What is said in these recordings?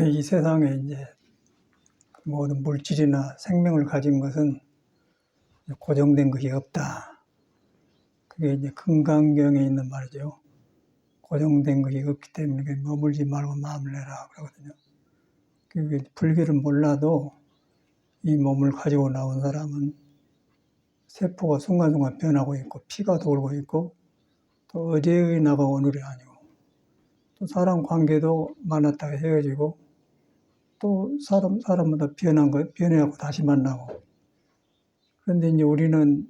이 세상에 이제 모든 물질이나 생명을 가진 것은 고정된 것이 없다. 그게 이제 금강경에 있는 말이죠. 고정된 것이 없기 때문에 머물지 말고 마음을 내라 그러거든요. 그게 불교를 몰라도 이 몸을 가지고 나온 사람은 세포가 순간순간 변하고 있고 피가 돌고 있고 또 어제의 나가 오늘이 아니고 또 사람 관계도 만났다가 헤어지고 또 사람마다 변해갖고 다시 만나고. 그런데 이제 우리는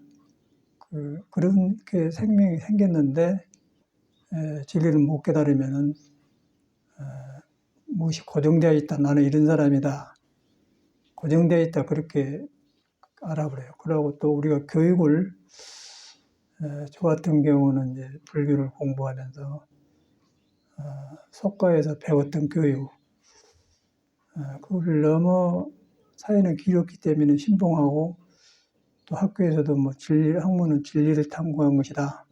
그렇게 생명이 생겼는데 진리를 못 깨달으면은 무엇이 고정되어 있다. 나는 이런 사람이다. 고정되어 있다. 그렇게 알아버려요. 그러고 또 우리가 교육을 저 같은 경우는 이제 불교를 공부하면서 속가에서 배웠던 교육 그걸 너무 사회는 길었기 때문에 신봉하고 또 학교에서도 뭐 학문은 진리를 탐구한 것이다.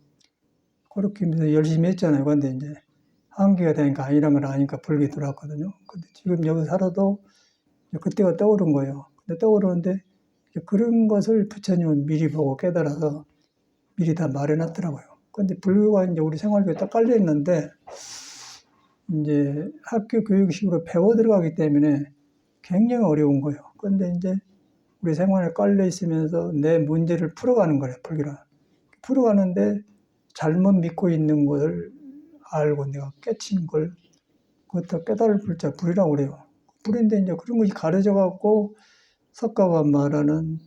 그렇게 하면서 열심히 했잖아요. 근데 이제 한계가 되니까 아니란 걸 아니까 불교에 들어왔거든요. 근데 지금 여기 살아도 그때가 떠오른 거예요. 근데 떠오르는데 그런 것을 부처님은 미리 보고 깨달아서 미리 다 말해놨더라고요. 근데 불교가 이제 우리 생활교육에 딱 깔려있는데 이제 학교 교육식으로 배워 들어가기 때문에 굉장히 어려운 거예요. 근데 이제 우리 생활에 깔려 있으면서 내 문제를 풀어가는 거예요, 불교는. 풀어가는데 잘못 믿고 있는 것을 알고 내가 깨친 걸 그것도 깨달을 불자 불이라고 그래요. 불인데 이제 그런 것이 가려져 갖고 석가가 말하는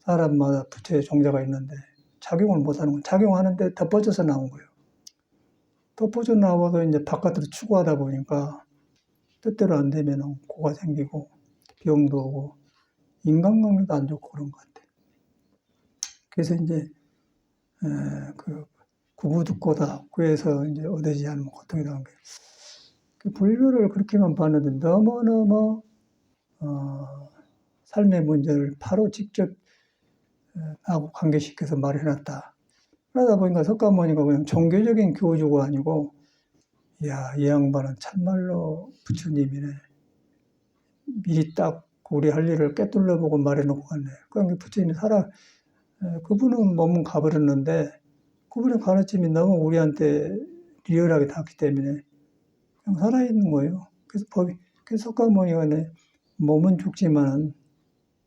사람마다 부처의 종자가 있는데 작용을 못하는 건 작용하는데 덮어져서 나온 거예요. 덮어져 나와도 이제 바깥으로 추구하다 보니까 뜻대로 안 되면 고가 생기고 병도 오고 인간관계도 안 좋고 그런 것 같아요. 그래서 이제 그 구구듣고다 구에서 이제 얻어지지 않으면 고통이 나온 거예요. 그 불교를 그렇게만 봤는데 너무너무 삶의 문제를 바로 직접 하고 관계시켜서 말해놨다. 그러다 보니까 석가모니가 그냥 종교적인 교주가 아니고 이야 이 양반은 참말로 부처님이네. 미리 딱 우리 할 일을 꿰뚫려보고 말해놓고 갔네. 그러니까 부처님이 그분은 몸은 가버렸는데 그분의 가르침이 너무 우리한테 리얼하게 닿기 때문에 그냥 살아있는 거예요. 그래서 석가모니가 몸은 죽지만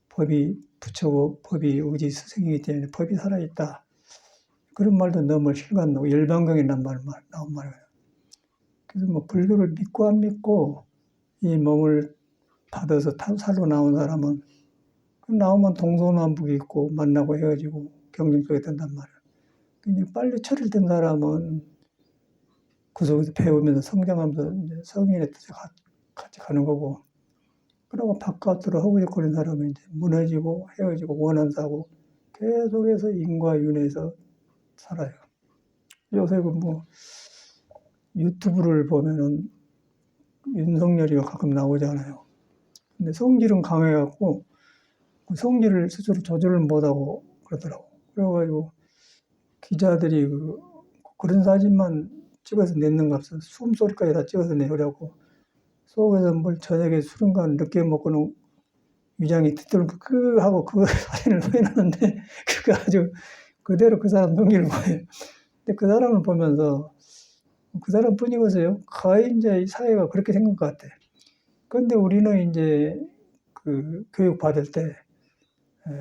법이 부처고 법이 의지 스승이기 때문에 법이 살아있다. 그런 말도 너무 실감나고 열반경이란 말 나온 말이에요. 그래서 뭐 불교를 믿고 안 믿고 이 몸을 받아서 살로 나온 사람은 나오면 동서남북이 있고 만나고 헤어지고 경쟁 속에 든단 말이에요. 그냥 빨리 철일된 사람은 그 속에서 배우면서 성장하면서 이제 성인의 뜻에 같이 가는 거고, 그러고 바깥으로 허우적거리는 사람은 이제 무너지고 헤어지고 원한사고 계속해서 인과윤회에서 살아요. 요새 뭐 유튜브를 보면은 윤석열이가 가끔 나오잖아요. 근데 성질은 강해갖고 그 성질을 스스로 조절을 못하고 그러더라고. 그래가지고 기자들이 그런 사진만 찍어서 내는 거 없어. 숨소리까지 다 찍어서 내려고 속에서 뭘 저녁에 술 한 잔 늦게 먹고는 위장이 뒤틀고 하고 그 사진을 보여놨는데 그거 아주 그대로 그 사람 성질을 보여요. 근데 그 사람을 보면서 그 사람뿐이겠어요. 거의 이제 사회가 그렇게 생긴 것 같아. 그런데 우리는 이제 그 교육 받을 때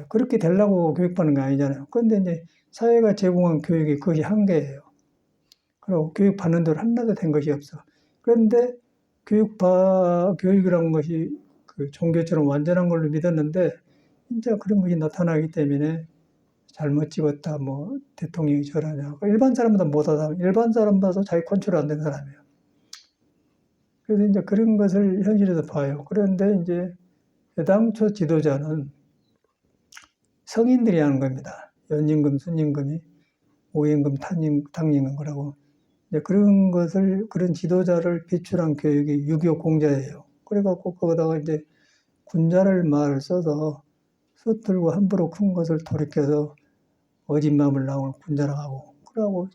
그렇게 되려고 교육받는 게 아니잖아요. 그런데 이제 사회가 제공한 교육이 그것이 한계예요. 그리고 교육받는 대로 하나도 된 것이 없어. 그런데 교육이라는 것이 그 종교처럼 완전한 걸로 믿었는데 진짜 그런 것이 나타나기 때문에 잘못 찍었다, 뭐 대통령이 저러냐. 일반 사람보다 못하다. 일반 사람 봐도 자기 컨트롤 안 된 사람이에요. 그래서 이제 그런 것을 현실에서 봐요. 그런데 이제 애당초 지도자는 성인들이 하는 겁니다. 연임금, 순임금이 오임금, 당임금 그러고 이제 그런 지도자를 비출한 교육이 6.25 공자예요. 그래갖고 거기다가 이제 군자를 말을 써서 서툴고 함부로 큰 것을 돌이켜서 어진 마음을 나오는 군자라고 하고 그러고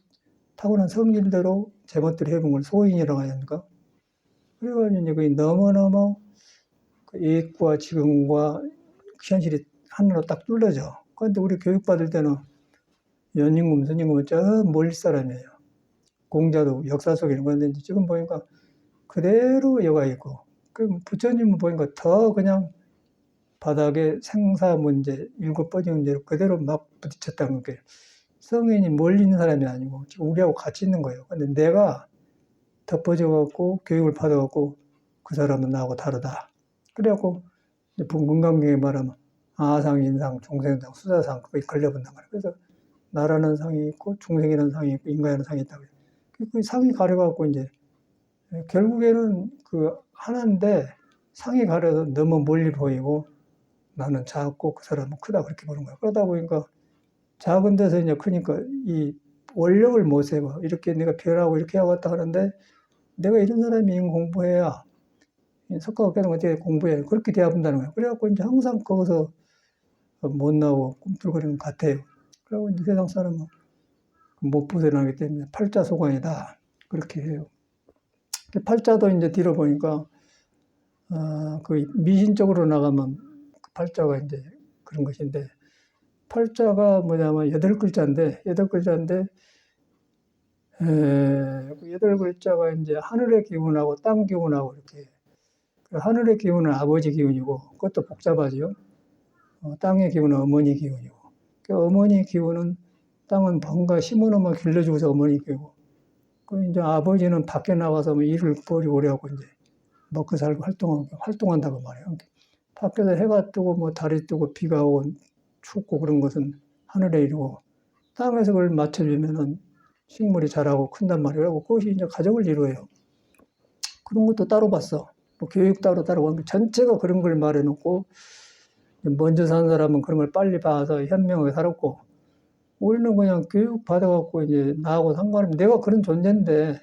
타고난 성질대로 제멋대로 해본 걸 소인이라고 하니까 그래가지고 이제 너무너무 그 옛과 지금과 현실이 하늘로 딱 뚫려져. 그런데 우리 교육받을 때는 연임금, 선임금은 저 멀리 사람이에요. 공자도 역사 속에 있는 건데 지금 보니까 그대로 여가 있고, 그 부처님은 보니까 더 그냥 바닥에 생사 문제, 일곱 번째 문제로 그대로 막 부딪혔다는 게 성인이 멀리 있는 사람이 아니고 지금 우리하고 같이 있는 거예요. 근데 내가 덮어져갖고 교육을 받아갖고 그 사람은 나하고 다르다. 그래갖고 분근강경에 말하면 아상, 인상, 중생상, 수사상 거기 걸려본단 말이에요. 그래서 나라는 상이 있고 중생이라는 상이 있고 인간이라는 상이 있다고. 그 상이 가려갖고 이제 결국에는 그 하나인데 상이 가려서 너무 멀리 보이고 나는 작고 그 사람은 크다 그렇게 보는 거야. 그러다 보니까 작은 데서 이제 크니까 이 원력을 못 세워. 이렇게 내가 변하고 이렇게 하고 왔다 하는데 내가 이런 사람이 공부해야 석가가 깨는 어떻게 공부해. 그렇게 돼야 본다는 거야. 그래갖고 이제 항상 거기서 못 나오고 꿈틀거리는 것 같아요. 그리고 이제 세상 사람은 못 벗어나기 때문에 팔자소관이다. 그렇게 해요. 팔자도 이제 뒤로 보니까, 그 미신적으로 나가면 그 팔자가 이제 그런 것인데, 팔자가 뭐냐면 8글자인데, 8글자인데, 그 8글자가 이제 하늘의 기운하고 땅 기운하고 이렇게, 하늘의 기운은 아버지 기운이고, 그것도 복잡하죠. 땅의 기운은 어머니 기운이고, 그 어머니 기운은 땅은 뭔가 심어놓으면 길러주고서 어머니 기운이고, 그 이제 아버지는 밖에 나가서 뭐 일을 벌이고 그래갖고 이제 먹고 살고 활동한다고 말이에요. 밖에서 해가 뜨고 뭐 달이 뜨고 비가 오고 춥고 그런 것은 하늘의 일이고, 땅에서 그걸 맞춰주면은 식물이 자라고 큰단 말이에요. 그것이 이제 가족을 이루어요. 그런 것도 따로 봤어. 뭐 교육 따로 전체가 그런 걸 말해놓고, 먼저 산 사람은 그런 걸 빨리 봐서 현명하게 살았고, 우리는 그냥 교육 받아갖고 이제 나하고 상관없이 내가 그런 존재인데,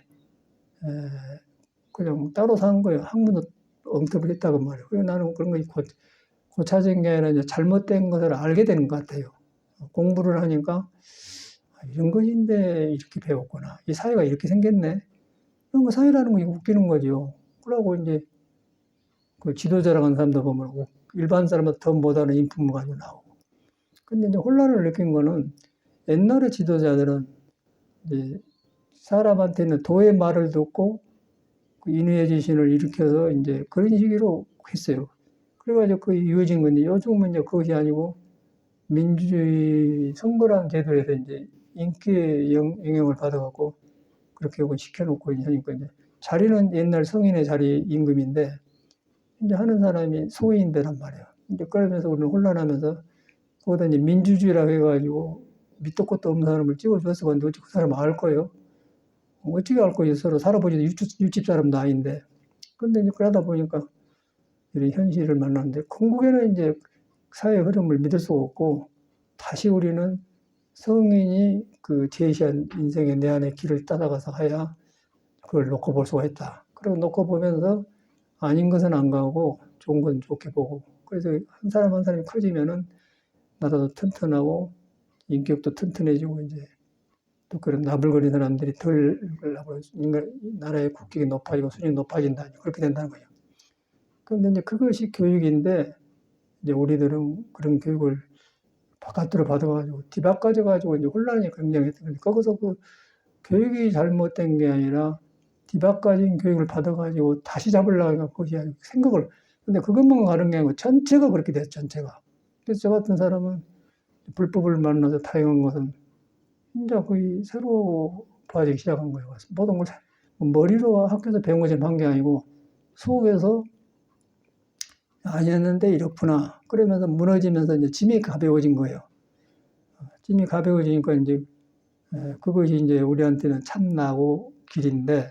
그냥 따로 산 거예요. 학문도 엉터리 했다고 말이에요. 그래서 나는 그런 거 고차적인 게 아니라 이제 잘못된 것을 알게 되는 것 같아요. 공부를 하니까 이런 것인데 이렇게 배웠구나. 이 사회가 이렇게 생겼네. 그런 거 사회라는 거 웃기는 거죠. 그러고 이제 그 지도자라고 하는 사람도 보면 일반 사람보다 더 못하는 인품을 가지고 나오고. 근데 이제 혼란을 느낀 거는 옛날의 지도자들은 이제 사람한테는 도의 말을 듣고 그 인의의 지신을 일으켜서 이제 그런 식으로 했어요. 그래가지고 그 이어진 건데 요즘은 이제 그것이 아니고 민주주의 선거라는 제도에서 이제 인기의 영향을 받아갖고 그렇게 시켜놓고 하니까 이제 자리는 옛날 성인의 자리 임금인데 이제 하는 사람이 소인배란 말이에요. 이제 그러면서 우리는 혼란하면서 거기다 이제 민주주의라고 해가지고 밑도 끝도 없는 사람을 찍어줬어. 근데 어찌 그 사람 알 거예요? 어떻게 알 거예요? 서로 살아보지도 육집 사람도 아닌데. 근데 이제 그러다 보니까 이런 현실을 만났는데, 궁극에는 이제 사회 흐름을 믿을 수가 없고, 다시 우리는 성인이 그 제시한 인생의 내 안의 길을 따라가서 해야 그걸 놓고 볼 수가 있다. 그리고 놓고 보면서 아닌 것은 안 가고 좋은 건 좋게 보고, 그래서 한 사람 한 사람이 커지면은 나라도 튼튼하고 인격도 튼튼해지고 이제 또 그런 나불거리는 사람들이 덜 나라의 국격이 높아지고 수준이 높아진다. 그렇게 된다는 거예요. 그런데 이제 그것이 교육인데 이제 우리들은 그런 교육을 바깥으로 받아가지고 뒤바꿔 가지고 이제 혼란이 굉장했던 거기서 그 교육이 잘못된 게 아니라 뒤바꿔진 교육을 받아가지고 다시 잡으려고 하니까 그것이 아니고 생각을 근데 그것만 가는 게 아니고 전체가 그렇게 됐죠. 전체가. 그래서 저 같은 사람은 불법을 만나서 타행한 것은 이제 거의 새로 봐지기 시작한 거예요. 모든 걸 머리로 학교에서 배운 것처럼 한 게 아니고 속에서 아니었는데 이렇구나. 그러면서 무너지면서 이제 짐이 가벼워진 거예요. 짐이 가벼워지니까 이제 그것이 이제 우리한테는 참나고 길인데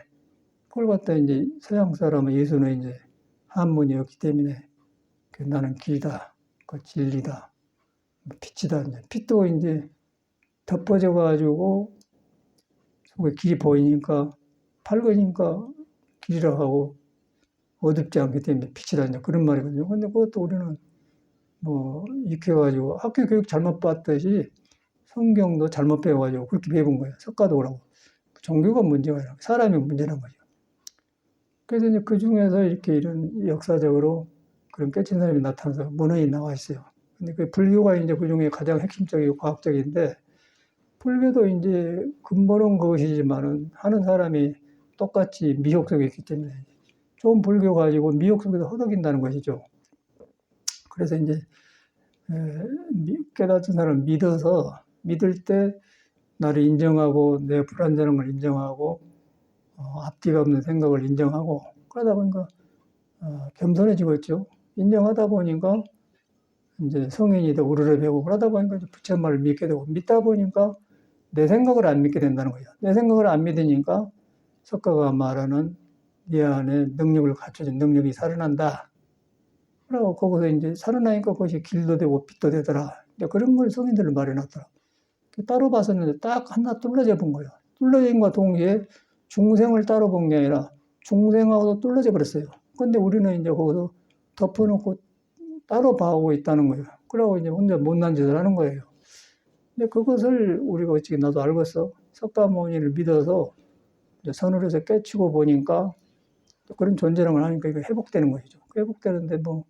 그걸 갖다 이제 서양 사람은 예수는 이제 한문이었기 때문에 나는 길이다, 그 진리다, 빛이다. 이제 빛도 이제 덮어져 가지고 속에 길이 보이니까 밝으니까 길이라고 하고 어둡지 않기 때문에 빛이다. 이제 그런 말이거든요. 근데 그것도 우리는 뭐 익혀가지고 학교 교육 잘못 봤듯이 성경도 잘못 배워가지고 그렇게 배운 거예요. 석가도 그러고 종교가 문제가 아니라 사람이 문제란 거죠. 그래서 이제 그 중에서 이렇게 이런 역사적으로 그런 깨친 사람이 나타나서 문헌이 나와 있어요. 근데 그 불교가 이제 그 중에 가장 핵심적이고 과학적인데, 불교도 이제 근본은 그것이지만은 하는 사람이 똑같이 미혹 속에 있기 때문에 좋은 불교 가지고 미혹 속에서 허덕인다는 것이죠. 그래서 이제 깨닫은 사람을 믿을 때 나를 인정하고 내 불완전한 걸 인정하고 앞뒤가 없는 생각을 인정하고 그러다 보니까 겸손해지고 있죠. 인정하다 보니까 이제 성인이 되고 우르르 배우고 그러다 보니까 부처님 말을 믿게 되고 믿다 보니까 내 생각을 안 믿게 된다는 거예요. 내 생각을 안 믿으니까 석가가 말하는 네 안에 능력을 갖춰진 능력이 살아난다. 그리고 거기서 이제 살아나니까 그것이 길도 되고 빛도 되더라. 그런 걸 성인들을 말해놨더라. 따로 봤었는데 딱 하나 뚫러져 본 거예요. 뚫러짐과 동시에 중생을 따로 본 게 아니라 중생하고도 뚫러져 버렸어요. 근데 우리는 이제 거기서 덮어놓고 따로 봐오고 있다는 거예요. 그러고 이제 혼자 못난 짓을 하는 거예요. 근데 그것을 우리가 어찌 나도 알겠어. 석가모니를 믿어서 선을해서 깨치고 보니까 그런 존재라는 걸 하니까 이거 회복되는 것이죠. 회복되는데 뭐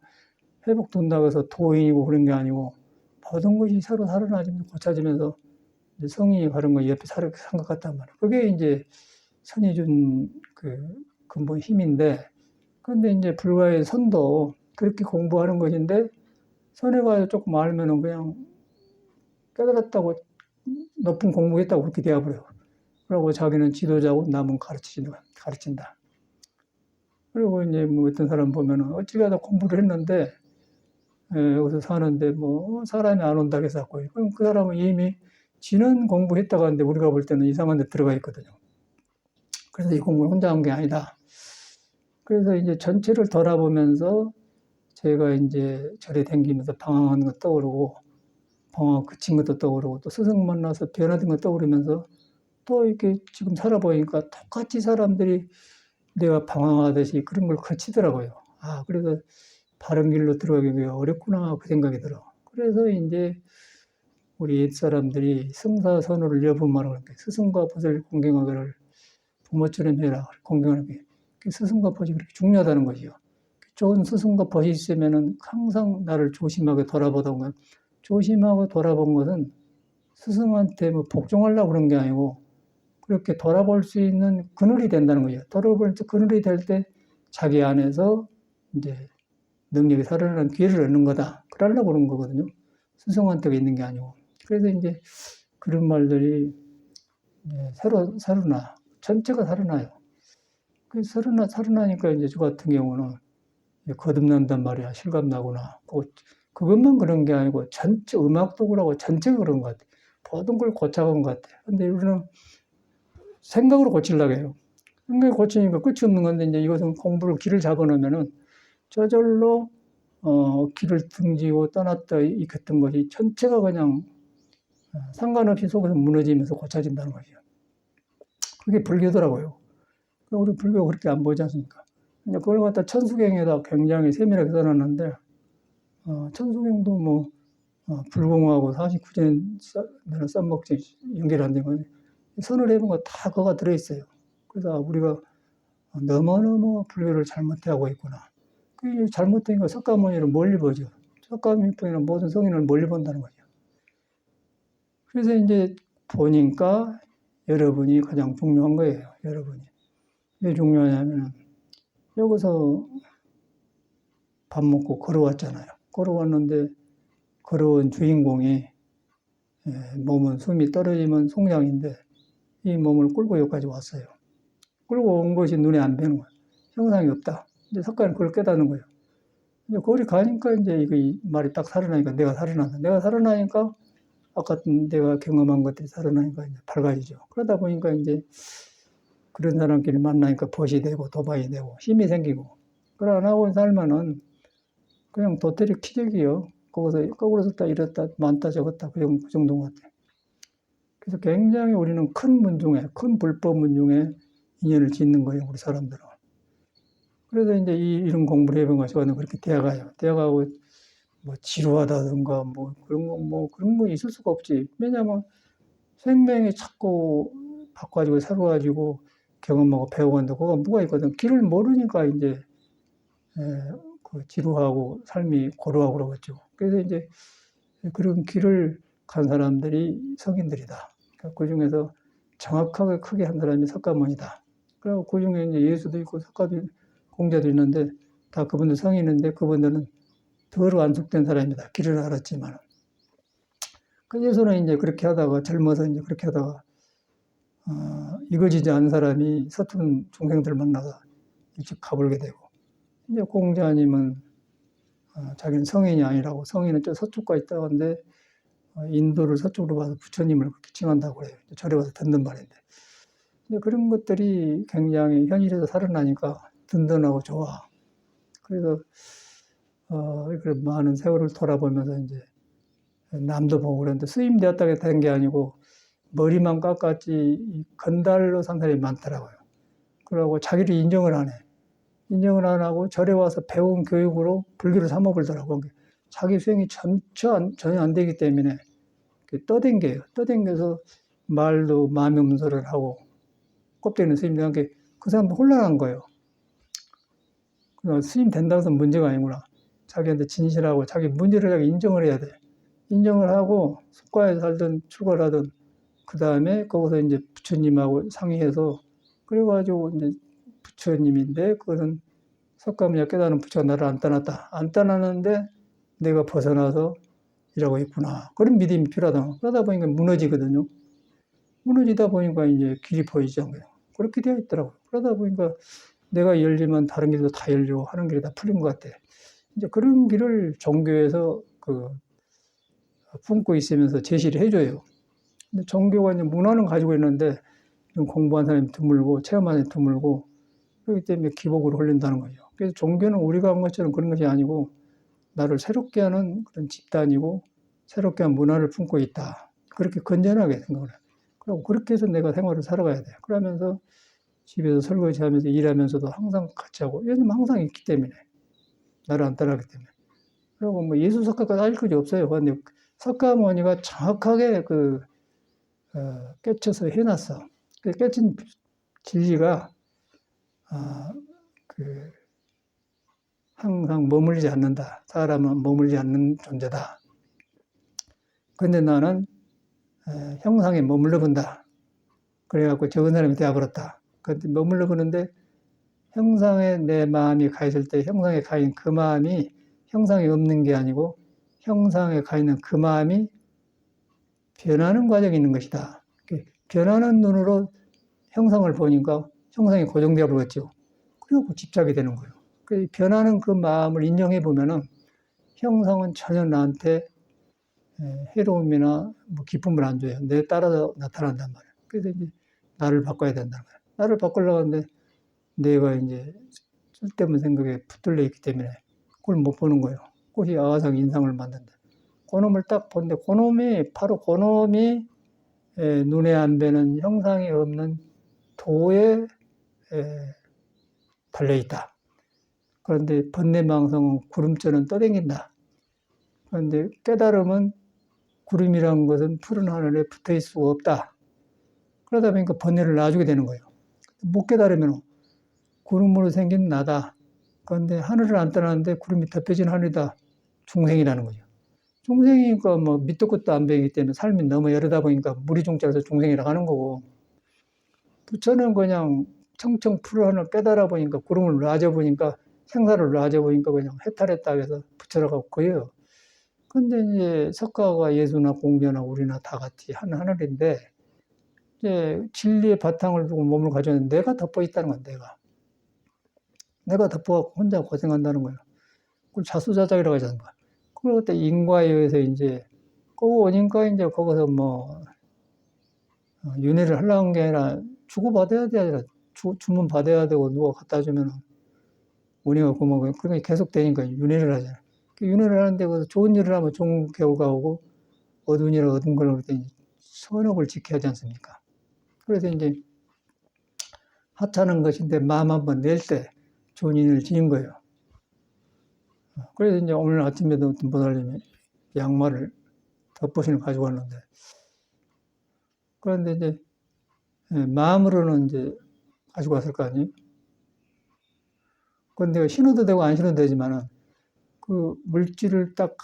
회복된다고 해서 도인이고 그런 게 아니고 모든 것이 서로 살아나지면서 고쳐지면서 성인이 가는 거 옆에 산 것 같단 말이에요. 그게 이제 선이 준 그 근본 힘인데, 근데 이제 불가의 선도 그렇게 공부하는 것인데, 선에 가서 조금 알면은 그냥 깨달았다고 높은 공부했다고 그렇게 되어버려요. 그리고 자기는 지도자고 남은 가르친다. 그리고 이제 뭐 어떤 사람 보면은 어찌가다 공부를 했는데, 여기서 사는데 뭐 사람이 안 온다고 해서 그럼 그 사람은 이미 지는 공부했다고 하는데 우리가 볼 때는 이상한 데 들어가 있거든요. 그래서 이 공부를 혼자 한 게 아니다. 그래서 이제 전체를 돌아보면서 제가 이제 절에 다니면서 방황하는 거 떠오르고, 방황 그친 것도 떠오르고, 또 스승 만나서 변화된 거 떠오르면서 또 이렇게 지금 살아보니까 똑같이 사람들이 내가 방황하듯이 그런 걸 거치더라고요. 그래서 바른 길로 들어가기 어렵구나, 그 생각이 들어. 그래서 이제 우리 옛 사람들이 성사선호를 여부말을 하는 게 스승과 벗을 공경하기를 부모처럼 해라, 공경하는 게 스승과 벗이 그렇게 중요하다는 거지요. 좋은 스승과 벗이 있으면은 항상 나를 조심하게 돌아보던 건, 조심하고 돌아본 것은 스승한테 뭐 복종하려고 그런 게 아니고 그렇게 돌아볼 수 있는 그늘이 된다는 거예요. 돌아볼 때 그늘이 될 때 자기 안에서 이제 능력이 살아나는 기회를 얻는 거다. 그러려고 그런 거거든요. 스승한테가 있는 게 아니고. 그래서 이제 그런 말들이 새로 살아나. 전체가 살아나요. 그 살아나니까 이제 저 같은 경우는 거듭난단 말이야. 실감나구나. 그것만 그런 게 아니고 전체 음악도 그러고 전체가 그런 것 같아. 모든 걸 고쳐간 것 같아. 근데 우리는 생각으로 고치려고 해요. 생각을 고치니까 끝이 없는 건데, 이제 이것은 공부를 길을 잡아놓으면은 저절로 길을 등지고 떠났다 익혔던 것이 전체가 그냥 상관없이 속에서 무너지면서 고쳐진다는 거죠. 그게 불교더라고요. 우리 불교 그렇게 안 보지 않습니까? 그걸 갖다 천수경에다 굉장히 세밀하게 써놨는데, 천수경도 뭐 불공하고 49전 내가 써먹지 연결 안 되고 선을 해본 거 다 그거가 들어있어요. 그래서 우리가 너무너무 불교를 잘못하고 있구나. 그 잘못된 거 석가모니를 멀리 보죠. 석가모니뿐이나 모든 성인을 멀리 본다는 거죠. 그래서 이제 보니까 여러분이 가장 중요한 거예요. 여러분이. 왜 중요하냐면 여기서 밥 먹고 걸어왔잖아요. 걸어왔는데 걸어온 주인공이 몸은 숨이 떨어지면 송장인데 이 몸을 끌고 여기까지 왔어요. 끌고 온 것이 눈에 안 뵈는 거예요. 형상이 없다. 이제 석가는 그걸 깨닫는 거예요. 이제 거기 가니까 이제 이 말이 딱 살아나니까 내가 살아난다. 내가 살아나니까 아까 내가 경험한 것들이 살아나니까 이제 밝아지죠. 그러다 보니까 이제 그런 사람끼리 만나니까 벗이 되고 도박이 되고 힘이 생기고, 그러나 하고 살면은 그냥 도토리 키재기요. 거기서 거꾸로 썼다 이랬다 많다 적었다 그 정도인 것 같아요. 그래서 굉장히 우리는 큰 불법 문중에 인연을 짓는 거예요, 우리 사람들은. 그래서 이제 이런 공부를 해본 것이 그렇게 되어가요. 되어가고 뭐 지루하다든가 뭐 그런 거 있을 수가 없지. 왜냐하면 생명이 자꾸 바꿔가지고 새로워지고 경험하고 배워간다. 그거 뭐가 있거든. 길을 모르니까 이제 그 지루하고 삶이 고루하고 그러겠죠. 그래서 이제 그런 길을 간 사람들이 성인들이다. 그러니까 그 중에서 정확하게 크게 한 사람이 석가모니다. 그리고 그 중에 이제 예수도 있고 석가도 공자도 있는데 다 그분들 성인인데 그분들은 덜 완숙된 사람이다. 길을 알았지만. 그 예수는 이제 그렇게 하다가 젊어서 이제 그렇게 하다가 이거지지 않은 사람이 서투른 중생들 만나서 일찍 가버리게 되고 이제 공자님은 자기는 성인이 아니라고 성인은 저 서쪽가 있다고 하는데 인도를 서쪽으로 봐서 부처님을 그렇게 칭한다고 그래요. 절에 와서 듣는 말인데 이제 그런 것들이 굉장히 현실에서 살아나니까 든든하고 좋아. 그래서 많은 세월을 돌아보면서 이제 남도 보고 그랬는데 스님 되었다고 된 게 아니고 머리만 깎았지 건달로 산 사람이 많더라고요. 그러고 자기를 인정을 안 해. 인정을 안 하고 절에 와서 배운 교육으로 불교를 삼아버리더라고요. 자기 수행이 전혀 안 되기 때문에 떠댕겨요. 떠댕겨서 말도 마음이 없는 소리를 하고 껍데기는 스님들한테 그 사람도 혼란한 거예요. 스님 된다고 해서 문제가 아니구나. 자기한테 진실하고 자기 문제를 자기 인정을 해야 돼. 인정을 하고 숙가에 살든 출가를 하든 그 다음에 거기서 이제 부처님하고 상의해서 그래가지고 이제 부처님인데 그것은 석가모니가 깨달은 부처가 나를 안 떠났다. 안 떠나는데 내가 벗어나서 일하고 있구나. 그런 믿음이 필요하다. 그러다 보니까 무너지거든요. 무너지다 보니까 이제 길이 보이지 않아요. 그렇게 되어 있더라고요. 그러다 보니까 내가 열리면 다른 길도 다 열리고 하는 길이 다 풀린 것 같아. 이제 그런 길을 종교에서 품고 있으면서 제시를 해줘요. 근데 종교가 이제 문화는 가지고 있는데 좀 공부한 사람이 드물고 체험한 사람이 드물고 그렇기 때문에 기복으로 흘린다는 거죠. 그래서 종교는 우리가 한 것처럼 그런 것이 아니고 나를 새롭게 하는 그런 집단이고 새롭게 한 문화를 품고 있다. 그렇게 건전하게 생각을 해요. 그리고 그렇게 해서 내가 생활을 살아가야 돼요. 그러면서 집에서 설거지하면서 일하면서도 항상 같이 하고 왜냐면 항상 있기 때문에 나를 안 따라하기 때문에 그리고 뭐 예수 석가까지 할 것이 없어요. 근데 석가모니가 정확하게 깨쳐서 해놨어. 그 깨친 진리가 항상 머물지 않는다. 사람은 머물지 않는 존재다. 근데 나는 형상에 머물러 본다. 그래갖고 적은 사람이 되어버렸다. 근데 머물러 보는데 형상에 내 마음이 가 있을 때 형상에 가 있는 그 마음이 형상이 없는 게 아니고 형상에 가 있는 그 마음이 변하는 과정이 있는 것이다. 변하는 눈으로 형상을 보니까 형상이 고정되어 버렸죠. 그리고 집착이 되는 거예요. 변하는 그 마음을 인정해 보면은 형상은 전혀 나한테 해로움이나 뭐 기쁨을 안 줘요. 내 따라서 나타난단 말이에요. 그래서 이제 나를 바꿔야 된다는 거예요. 나를 바꾸려고 하는데 내가 이제 쓸데없는 생각에 붙들려 있기 때문에 그걸 못 보는 거예요. 그것이 아상 인상을 만든다. 그놈을 딱 보는데 그놈이 눈에 안 뵈는 형상이 없는 도에 달려있다. 그런데 번뇌망성은 구름처럼 떠댕긴다. 그런데 깨달음은 구름이라는 것은 푸른 하늘에 붙어 있을 수가 없다. 그러다 보니까 번뇌를 놔주게 되는 거예요. 못 깨달으면 구름으로 생긴 나다. 그런데 하늘을 안 떠나는데 구름이 덮여진 하늘이다. 중생이라는 거죠. 중생이니까 뭐 밑도 끝도 안 보이기 때문에 삶이 너무 여러다 보니까 무리중자에서 중생이라고 하는 거고 부처는 그냥 청청 푸른 하늘 깨달아 보니까 구름을 놔줘 보니까 생사를 놔줘 보니까 그냥 해탈했다 해서 부처라고 거예요. 근데 이제 석가가 예수나 공자나 우리나 다 같이 한 하늘인데 이제 진리의 바탕을 두고 몸을 가졌는데 내가 덮어 있다는 건 내가 덮어갖고 혼자 고생한다는 거예요. 그걸 자수자작이라고 하지 않나. 그걸 그때 인과에 의해서 이제 꼬고 오니까 이제 거기서 뭐 윤회를 하려는 게 아니라 주고받아야 돼. 아니라 주문 받아야 되고 누가 갖다 주면 운이가 고마워요. 그러니까 계속 되니까 윤회를 하잖아요. 윤회를 하는데 거기서 좋은 일을 하면 좋은 결과 오고 어두운 일을 얻은 걸 그랬더니 선업을 지켜야 하지 않습니까? 그래서 이제 하찮은 것인데 마음 한번 낼 때 좋은 인을 지은 거예요. 그래서 이제 오늘 아침에도 어떤 보살님이 양말을 덮보신을 가지고 왔는데 그런데 이제 마음으로는 이제 가지고 왔을 거 아니에요? 그건 내가 신어도 되고 안 신어도 되지만은 그 물질을 딱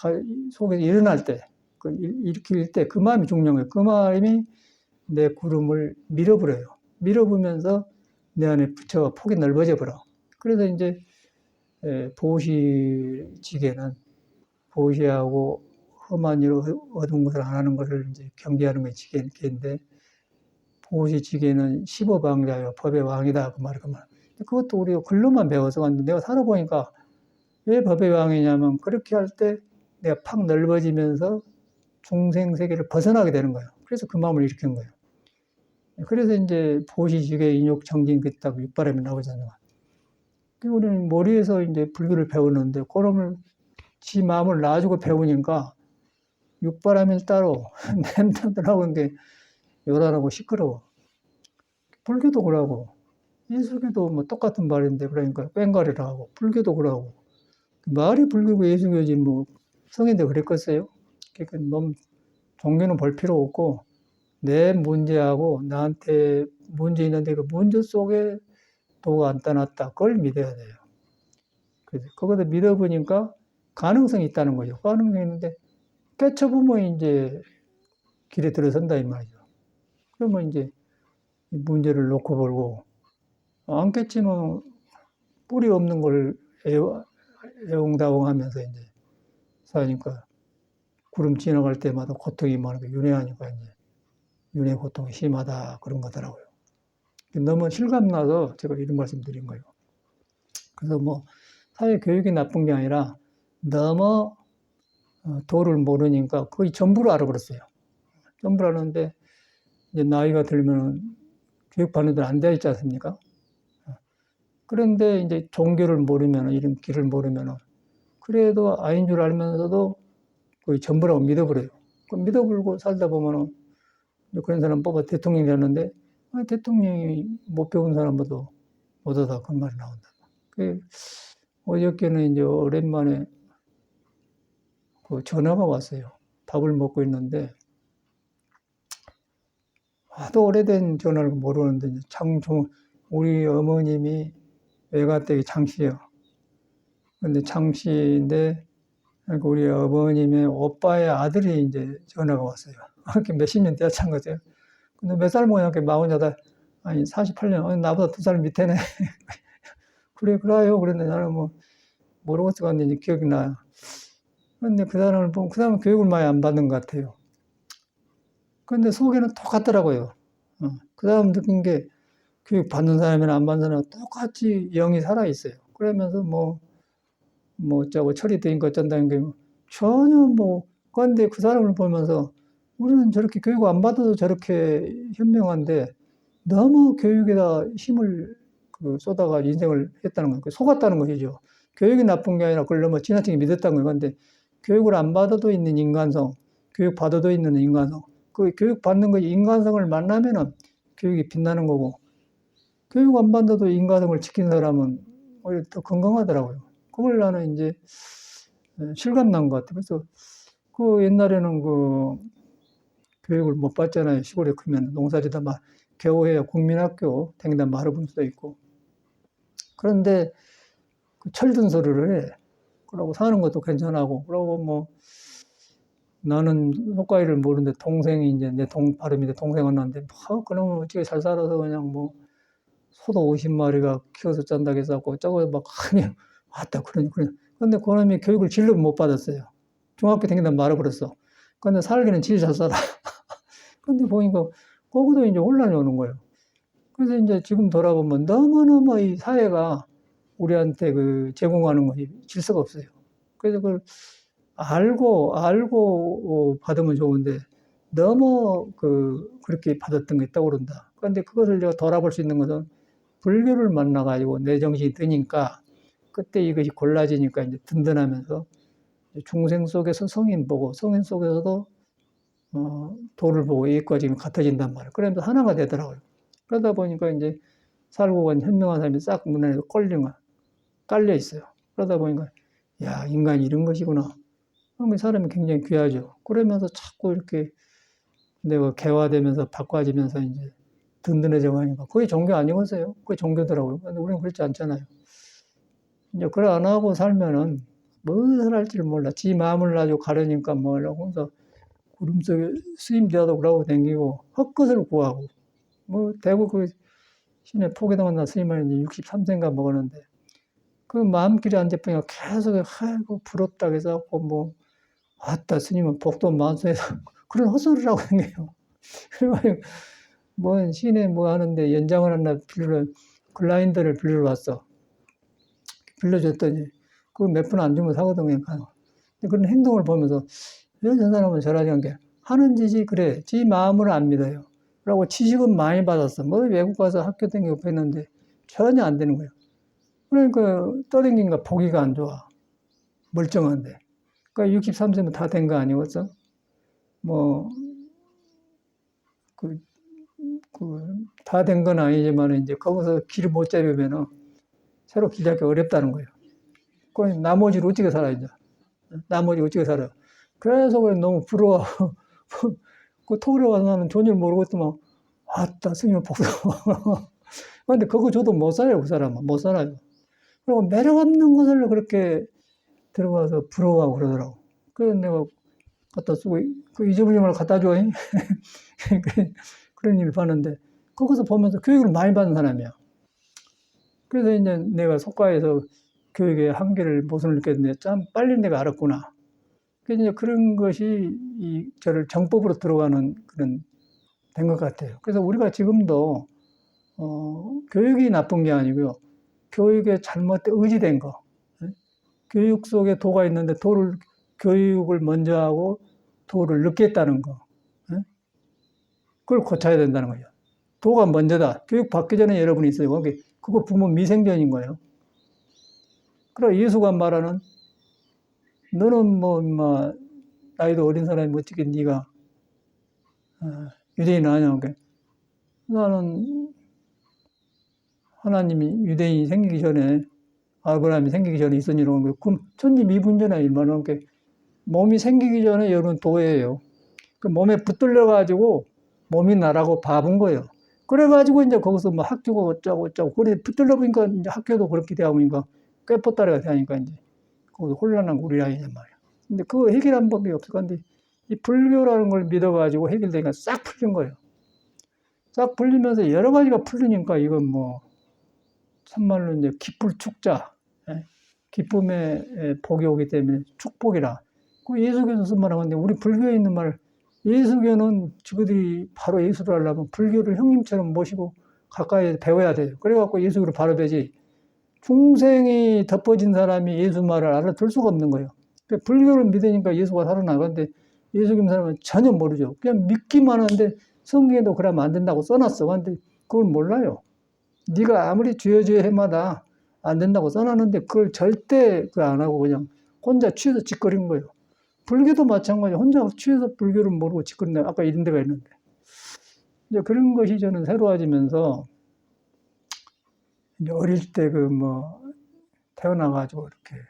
속에서 일어날 때, 일으킬 때 그 마음이 중요한 거예요. 그 마음이 내 구름을 밀어버려요. 밀어보면서 내 안에 부처가 폭이 넓어져 버려. 그래서 이제 보시지게는 보시하고 험한 일, 어두운 것을 안 하는 것을 이제 경계하는 게 지게인데, 보시지게는 15방자요 법의 왕이다 그 말이 그 말. 그것도 우리가 글로만 배워서 왔는데 내가 살아보니까 왜 법의 왕이냐면 그렇게 할 때 내가 팍 넓어지면서 중생 세계를 벗어나게 되는 거예요. 그래서 그 마음을 일으킨 거예요. 그래서 이제 보시지게 인욕 정진 딱 육바람이 나오잖아요. 우리는 머리에서 이제 불교를 배우는데 그놈을 지 마음을 놔주고 배우니까 육바람일 따로 냄새 나오는 게 요란하고 시끄러워. 불교도 그러고 예수교도 뭐 똑같은 말인데 그러니까 꽹과리라 하고 불교도 그러고 말이 불교고 예수교지 뭐 성인들 그랬겠어요? 그러니까 너무 종교는 볼 필요 없고 내 문제하고 나한테 문제 있는데 그 문제 속에 도가 안 떠났다. 그걸 믿어야 돼요. 그래서 그거를 믿어보니까 가능성이 있다는 거죠. 가능성이 있는데 깨쳐보면 이제 길에 들어선다 이 말이죠. 그러면 이제 문제를 놓고 보고 안 깨치면 뿌리 없는 걸 애옹다옹하면서 이제 사니까 구름 지나갈 때마다 고통이 많고 윤회하니까 이제 윤회 고통이 심하다 그런 거더라고요. 너무 실감나서 제가 이런 말씀 드린 거예요. 그래서 뭐 사회 교육이 나쁜 게 아니라 너무 도를 모르니까 거의 전부를 알아버렸어요. 전부를 아는데 이제 나이가 들면 교육받는 데는 안 되어 있지 않습니까? 그런데 이제 종교를 모르면, 이런 길을 모르면, 그래도 아닌 줄 알면서도 거의 전부라고 믿어버려요. 믿어버리고 살다 보면은 그런 사람 뽑아 대통령이 되는데, 대통령이 못 배운 사람보다 못하다 그 말이 나온다. 어저께는 이제 오랜만에 그 전화가 왔어요. 밥을 먹고 있는데, 하도 오래된 전화를 모르는데, 우리 어머님이 외가댁이 장씨예요. 근데 장씨인데, 그러니까 우리 어머님의 오빠의 아들이 이제 전화가 왔어요. 그렇게 몇십 년 떼어찬 거죠. 근데 몇 살 모양, 48, 아니, 48년, 나보다 2살 밑에네. 그래요. 그런데 나는 뭐, 모르고 갔는데 기억이 나요. 그런데 그 사람을 보면, 그 사람은 교육을 많이 안 받는 것 같아요. 그런데 속에는 똑같더라고요. 그 사람 느낀 게, 교육 받는 사람이나 안 받는 사람이나 똑같이 영이 살아있어요. 그러면서 어쩌고 철이 드니까 어쩐다는 게 전혀 그런데 그 사람을 보면서 우리는 저렇게 교육 안 받아도 저렇게 현명한데 너무 교육에다 힘을 쏟아가 인생을 했다는 거예요. 속았다는 것이죠. 교육이 나쁜 게 아니라 그걸 너무 지나치게 믿었다는 거예요. 그런데 교육을 안 받아도 있는 인간성, 교육 받아도 있는 인간성, 그 교육 받는 거 인간성을 만나면은 교육이 빛나는 거고 교육 안 받아도 인간성을 지킨 사람은 오히려 더 건강하더라고요. 그걸 나는 이제 실감난 것 같아요. 그래서 옛날에는 교육을 못 받잖아요. 시골에 크면 농사지다 겨우해야 국민학교 댕다 말해본 수도 있고. 그런데 철든 소리를 해. 그러고 사는 것도 괜찮하고. 그러고 나는 속가이를 모르는데 동생이 이제 바로 밑에 동생 왔는데 그놈은 어찌게 잘 살아서 그냥 소도 50마리가 키워서 짠다고 했었고 저거 그냥 왔다 그러니. 근데 그놈이 교육을 진로 못 받았어요. 중학교 다니다 말아버렸어. 근데 살기는 제일 잘 살아. 근데 보니까 거기도 이제 혼란이 오는 거예요. 그래서 이제 지금 돌아보면 너무너무 이 사회가 우리한테 제공하는 것이 질서가 없어요. 그래서 그걸 알고 받으면 좋은데 너무 그렇게 받았던 게 있다고 그런다. 그런데 그것을 내가 돌아볼 수 있는 것은 불교를 만나가지고 내 정신이 드니까 그때 이것이 골라지니까 이제 든든하면서 중생 속에서 성인 보고 성인 속에서도 도를 보고 이것까지 같아진단 말이에요. 그러면서 하나가 되더라고요. 그러다 보니까 이제 살고 간 현명한 사람이 싹 눈에 깔려 있어요. 그러다 보니까 야 인간이 이런 것이구나. 그러면 사람이 굉장히 귀하죠. 그러면서 자꾸 이렇게 내가 개화되면서 바꿔지면서 이제 든든해져 가니까 그게 종교 아니겠어요? 그게 종교더라고요. 근데 우리는 그렇지 않잖아요. 이제 그걸 안 하고 살면은 무엇을 할지를 몰라. 지 마음을 아주 가려니까 뭐라고 해서 구름 속에 스님 되어도 그러고 다니고 헛것을 구하고 뭐 대구 그 시내 포교당한 스님은 이제 63세인가 먹었는데 그 마음길에 앉아보니까 계속 아이고 부럽다 해서 뭐 왔다 스님은 복도 만수해서 그런 헛소리를 하고 다녀요. 그래가지고 뭐 시내 뭐 하는데 연장을 하나 클라이언트를 빌리러 왔어. 빌려줬더니 그 몇 푼 안 주면 사거든요. 그런 행동을 보면서 왜 저 사람은 저러지 않게 하는 짓이 그래. 지 마음을 안 믿어요. 그러고 지식은 많이 받았어. 뭐 외국 가서 학교 다니고 했는데 전혀 안 되는 거예요. 그러니까 떠댕긴가 보기가 안 좋아. 멀쩡한데. 그러니까 63세면 다 된 거 아니었어? 뭐, 다 된 건 아니지만 이제 거기서 길을 못 잡으면은 새로 길 잡기 어렵다는 거예요. 그 나머지를 어떻게 살아야죠? 나머지 어떻게 살아요? 그래서 너무 부러워하고 그 토굴에 가서 나는 전혀 모르고 있더만 왔다 스님 복도. 근데 그거 저도 못 살아요. 그 사람은 못 살아요. 그리고 매력 없는 것을 그렇게 들어가서 부러워하고 그러더라고. 그래서 내가 갖다 쓰고 그 잊어버린 걸 갖다 줘. 그런 일을 봤는데 거기서 보면서 교육을 많이 받은 사람이야. 그래서 이제 내가 속과에서 교육의 한계를 모순을 느꼈는데 참 빨리 내가 알았구나. 그래서 이제 그런 것이 저를 정법으로 들어가는 그런 된 것 같아요. 그래서 우리가 지금도 교육이 나쁜 게 아니고요. 교육에 잘못된 의지된 거. 교육 속에 도가 있는데 교육을 먼저 하고 도를 늦게 했다는 거. 그걸 고쳐야 된다는 거죠. 도가 먼저다. 교육 받기 전에 여러분이 있어요. 그거 부모 미생견인 거예요. 그러나 예수가 말하는 너는 뭐 나이도 어린 사람이 어떻게 네가 유대인 아니야. 나는 하나님이 유대인이 생기기 전에 아브라함이 생기기 전에 있었니라는 거예요. 그럼 천지미분전에 얼마나 몸이 생기기 전에 여러분 도예요. 그 몸에 붙들려가지고 몸이 나라고 봐본 거예요. 그래가지고 이제 거기서 뭐 학교가 어쩌고 그래 붙들려 보니까 이제 학교도 그렇게 되다 보니까 꾀포따리가 되니까 이제 거기서 혼란한 우리 아이란 말이야. 근데 그거 해결한 법이 없을 건데 이 불교라는 걸 믿어가지고 해결되니까 싹 풀린 거예요. 싹 풀리면서 여러 가지가 풀리니까 이건 뭐 참말로 이제 기쁠 축자, 기쁨의 복이 오기 때문에 축복이라. 그 예수교에서 쓴 말은 건데 우리 불교에 있는 말 예수교는 저들이 바로 예수를 하려면 불교를 형님처럼 모시고 가까이 배워야 돼요. 그래갖고 예수교를 바로 배지. 중생이 덮어진 사람이 예수 말을 알아들 수가 없는 거예요. 불교를 믿으니까 예수가 살아나가는데 예수 믿는 사람은 전혀 모르죠. 그냥 믿기만 하는데 성경에도 그러면 안 된다고 써놨어. 근데 그걸 몰라요. 네가 아무리 주여 해마다 안 된다고 써놨는데 그걸 절대 안 하고 그냥 혼자 취해서 짓거리는 거예요. 불교도 마찬가지예요. 혼자 취해서 불교를 모르고 짓거린다. 아까 이런 데가 있는데. 이제 그런 것이 저는 새로워지면서 이제 어릴 때 태어나가지고 이렇게.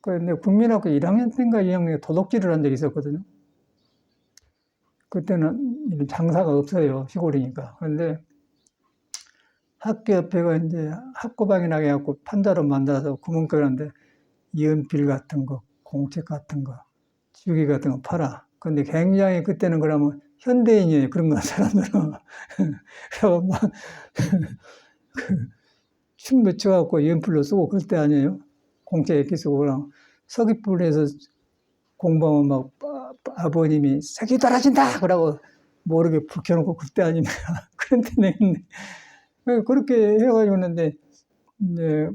근데 국민학교 1학년 때인가 2학년에 도둑질을 한 적이 있었거든요. 그때는 이런 장사가 없어요. 시골이니까. 그런데 학교 옆에가 이제 학고방이나 해갖고 판자로 만들어서 구멍가는데 연필 같은 거, 공책 같은 거, 지우개 같은 거 팔아. 근데 굉장히 그때는 그러면 현대인이에요. 그런 거 사람들은. 그래서 막 춤 맺혀갖고 연필로 쓰고 그럴 때 아니에요. 공책 액기 쓰고 그냥 서귀불에서 공부하면 막 아버님이 색이 떨어진다! 그러고 모르게 불 켜놓고 그때 아닙니까? 그런 때는 그렇게 해가지고 있는데, 이제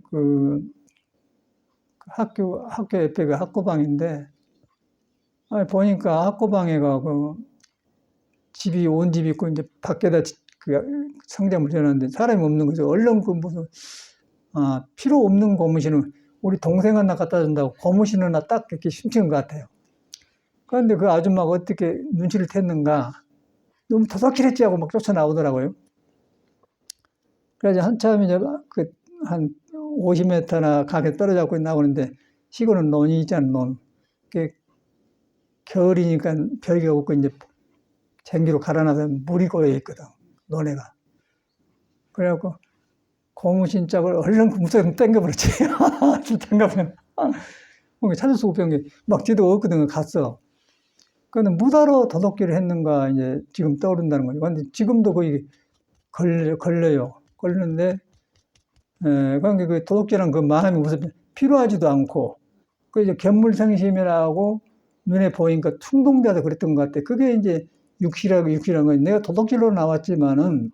학교 옆에가 학고방인데, 보니까 학고방에가 온 집이 있고, 이제 밖에다 상자물 져놨는데 사람이 없는 거죠. 얼른 무슨, 필요 없는 고무신을 우리 동생 하나 갖다 준다고 고무신 하나 딱 이렇게 심친 것 같아요. 그런데 그 아줌마가 어떻게 눈치를 챘는가, 너무 도둑질했지 하고 막 쫓아나오더라고요. 그래서 한참 이제 한 50m나 가게 떨어져서 나오는데, 시골은 논이 있잖아, 논. 겨울이니까 별게 없고, 이제 쟁기로 갈아놔서 물이 고여 있거든, 논에가. 그래갖고, 고무신 짝을 얼른 무서워 땡겨버렸지. 땡겨버려. 찾을 수가 없는 게 막 지도 없거든. 갔어. 그런데 무다로 도둑질을 했는가 이제 지금 떠오른다는 거죠. 근데 지금도 거의 걸려요. 걸리는데, 그러니까 그 도둑질한 그 마음이 무슨 필요하지도 않고, 그 이제 견물생심이라고 눈에 보이니까 충동되어서 그랬던 것 같아. 그게 이제 육식이라는 거예요. 내가 도둑질로 나왔지만은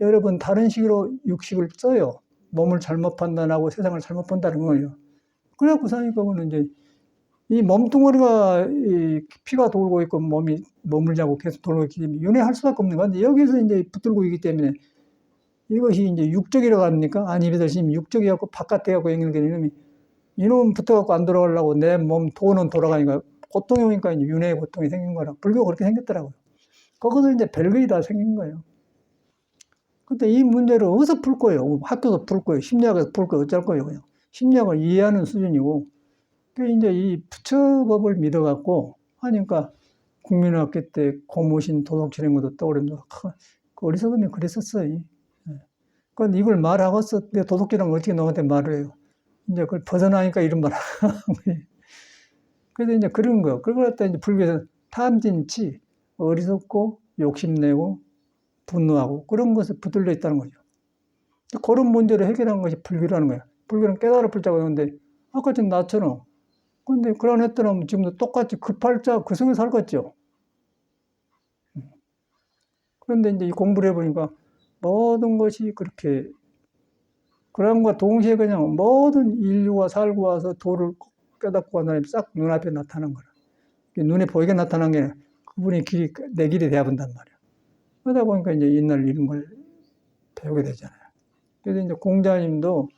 여러분 다른 식으로 육식을 써요. 몸을 잘못 판단하고 세상을 잘못 본다는 거예요. 그래갖고 사니까 그는 이제 이 몸뚱어리가 이 피가 돌고 있고 몸이 머물자고 계속 돌고 있기 때문에 윤회할 수밖에 없는 건데 여기서 이제 붙들고 있기 때문에 이것이 이제 육적이라고 합니까? 아니비들 심 육적이갖고 바깥에 갖고 연결되는 이놈이 이놈 붙어갖고 안 돌아가려고 내 몸 돈은 돌아가니까 고통이 오니까 이제 윤회의 고통이 생긴 거라. 불교가 그렇게 생겼더라고요. 거기서 이제 별거이 다 생긴 거예요. 근데 이 문제를 어디서 풀 거예요? 학교에서 풀 거예요? 심리학에서 풀 거예요? 어쩔 거예요? 그냥 심리학을 이해하는 수준이고. 그 이제 이 부처법을 믿어갖고 하니까 국민학교 때 고무신 도둑질한 것도 떠오릅니다. 그 어리석으면 그랬었어요. 그런데 이걸 말하고서 내 도둑질한 걸 어떻게 너한테 말을 해요? 이제 그걸 벗어나니까 이런 말. 그래서 이제 그런 거. 그걸 갖다 이제 불교에서 탐진치, 어리석고 욕심내고 분노하고 그런 것에 붙들려 있다는 거죠. 그런 문제를 해결한 것이 불교라는 거예요. 불교는 깨달아 풀자고 하는데 아까 전 나처럼 근데 그런 애들은 지금도 똑같이 급할자 그 속에 살겠죠. 그런데 이제 이 공부를 해보니까 모든 것이 그렇게 그런과 동시에 그냥 모든 인류가 살고 와서 도를 깨닫고 간 사람이 싹 눈앞에 나타난 거라. 눈에 보이게 나타난 게 그분이 길이, 내 길이 돼야 본단 말이야. 그러다 보니까 이제 옛날 이런 걸 배우게 되잖아요. 그래서 이제 공자님도